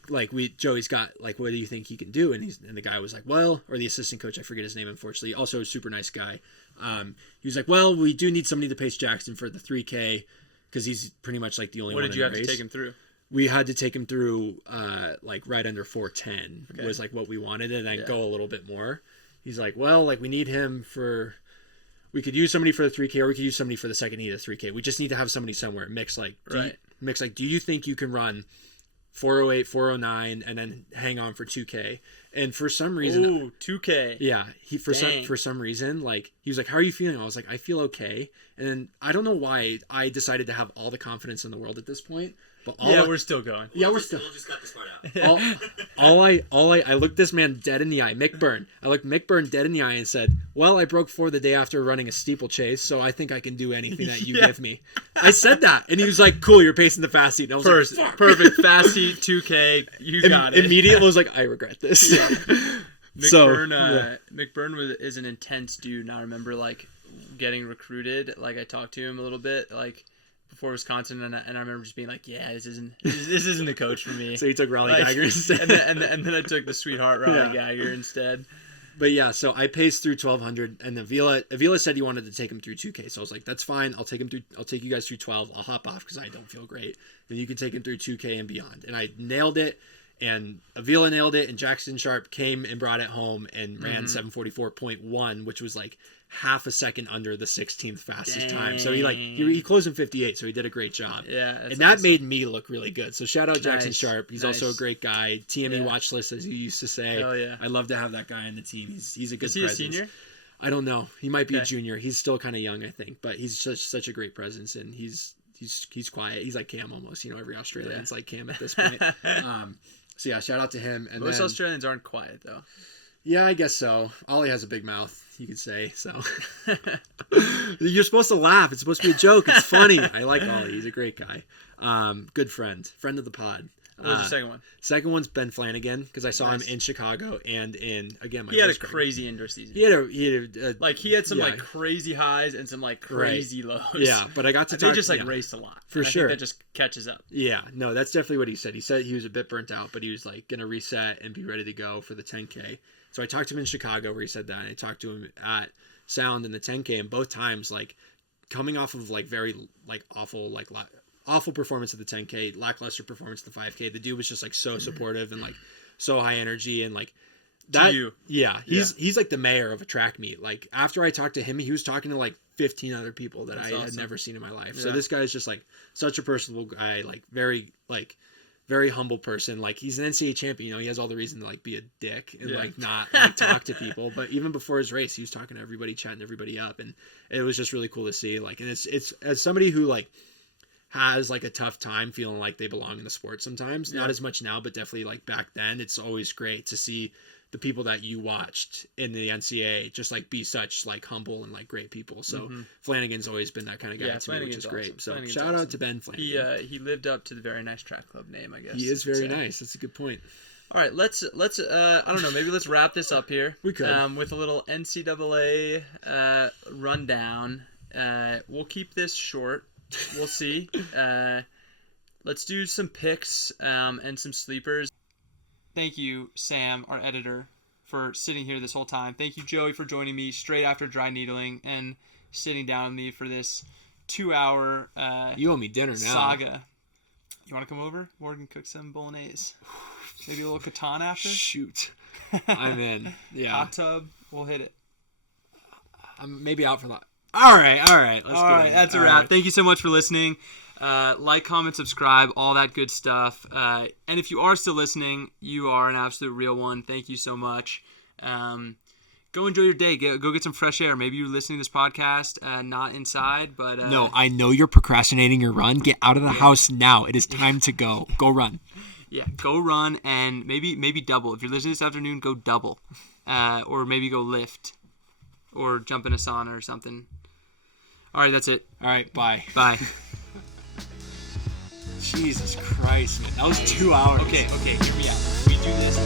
Joey's got what do you think he can do?" And the guy was like, "Well," or the assistant coach, I forget his name, unfortunately, also a super nice guy. He was like, "Well, we do need somebody to pace Jackson for the 3K because he's pretty much the only one in the race." What did you have to take him through? We had to take him through right under 410 was what we wanted, and then go a little bit more. He's like, "Well, we need him we could use somebody for the 3K, or we could use somebody for the second heat of 3K. We just need to have somebody somewhere." Mick's do you think you can run 408, 409, and then hang on for 2K? And for some reason... Ooh, 2K. Yeah. For some reason, he was like, "How are you feeling?" I was like, "I feel okay." And then I don't know why I decided to have all the confidence in the world at this point. But we're still going. Yeah, we'll just cut this part out. I looked this man dead in the eye, Mick Byrne. I looked Mick Byrne dead in the eye and said, "Well, I broke 4 the day after running a steeplechase, so I think I can do anything that you give me." I said that, and he was like, "Cool, you're pacing the fast heat." And I was like, perfect, fast heat, 2K, you got it. Immediately, I was like, "I regret this." Yeah. Mick Byrne is an intense dude, and I remember getting recruited. I talked to him a little bit, before Wisconsin, and I remember just being like, "Yeah, this isn't the coach for me." So you took Raleigh Geiger instead, and then I took the sweetheart Raleigh Geiger instead. But yeah, so I paced through 1200, and Avila said he wanted to take him through 2K, so I was like, "That's fine. I'll take you guys through 12. I'll hop off because I don't feel great. Then you can take him through 2K and beyond." And I nailed it, and Avila nailed it, and Jackson Sharp came and brought it home and ran 744.1, which was half a second under the 16th fastest time. So he closed in 58, so he did a great job. Yeah. And that made me look really good. So shout out Jackson Sharp. He's also a great guy. TME watch list, as you used to say. Hell yeah. I love to have that guy on the team. He's a good presence. Is he a senior? I don't know. He might be a junior. He's still kind of young, I think, but he's such a great presence, and he's quiet. He's like Cam almost. Every Australian's like Cam at this point. So yeah, shout out to him. And most Australians aren't quiet though. Yeah, I guess so. Ollie has a big mouth, you could say. So you're supposed to laugh. It's supposed to be a joke. It's funny. I like Ollie. He's a great guy. Good friend of the pod. What was the second one? Second one's Ben Flannigan, because I saw him in Chicago and he had a crazy indoor season. He had some crazy highs and some crazy lows. Yeah, but I got to talk. They just raced a lot for sure. I think that just catches up. Yeah, no, that's definitely what he said. He said he was a bit burnt out, but he was gonna reset and be ready to go for the 10K. So I talked to him in Chicago where he said that, and I talked to him at Sound in the 10K, and both times coming off of very awful performance at the 10K, lackluster performance at the 5K. The dude was just so supportive and so high energy and like that. you. Yeah, he's like the mayor of a track meet. Like after I talked to him, he was talking to like 15 other people that I had never seen in my life. So this guy's just like such a personable guy, like very humble person. Like he's an NCAA champion, you know, he has all the reason to like be a dick and like not like talk to people. But even before his race, he was talking to everybody, chatting everybody up, and it was just really cool to see. Like, and it's as somebody who like has like a tough time feeling like they belong in the sport sometimes, not as much now, but definitely like back then, it's always great to see the people that you watched in the NCAA just like be such like humble and like great people. So Flannigan's always been that kind of guy to me, which is great. So shout out to Ben Flannigan. He lived up to the very nice track club name, I guess. He is very nice. That's a good point. All right, let's I don't know, maybe let's wrap this up here. We could with a little NCAA rundown. We'll keep this short. We'll see. Let's do some picks and some sleepers. Thank you, Sam, our editor, for sitting here this whole time. Thank you, Joey, for joining me straight after dry needling and sitting down with me for this 2-hour you owe me dinner now. Saga. You want to come over? We're going to cook some bolognese. Maybe a little katan after? Shoot. I'm in. Yeah. Hot tub. We'll hit it. I'm maybe out for that. All right. Let's go. All right, that's a wrap. Right. Thank you so much for listening. Like, comment, subscribe, all that good stuff. And if you are still listening, you are an absolute real one. Thank you so much. Go enjoy your day. Go get some fresh air. Maybe you're listening to this podcast not inside, but... No, I know you're procrastinating your run. Get out of the house now. It is time to go. Go run. Yeah, go run and maybe double. If you're listening this afternoon, go double. Or maybe go lift. Or jump in a sauna or something. All right, that's it. All right, bye. Bye. Jesus Christ, man. That was 2 hours. Okay, hear me out. We do this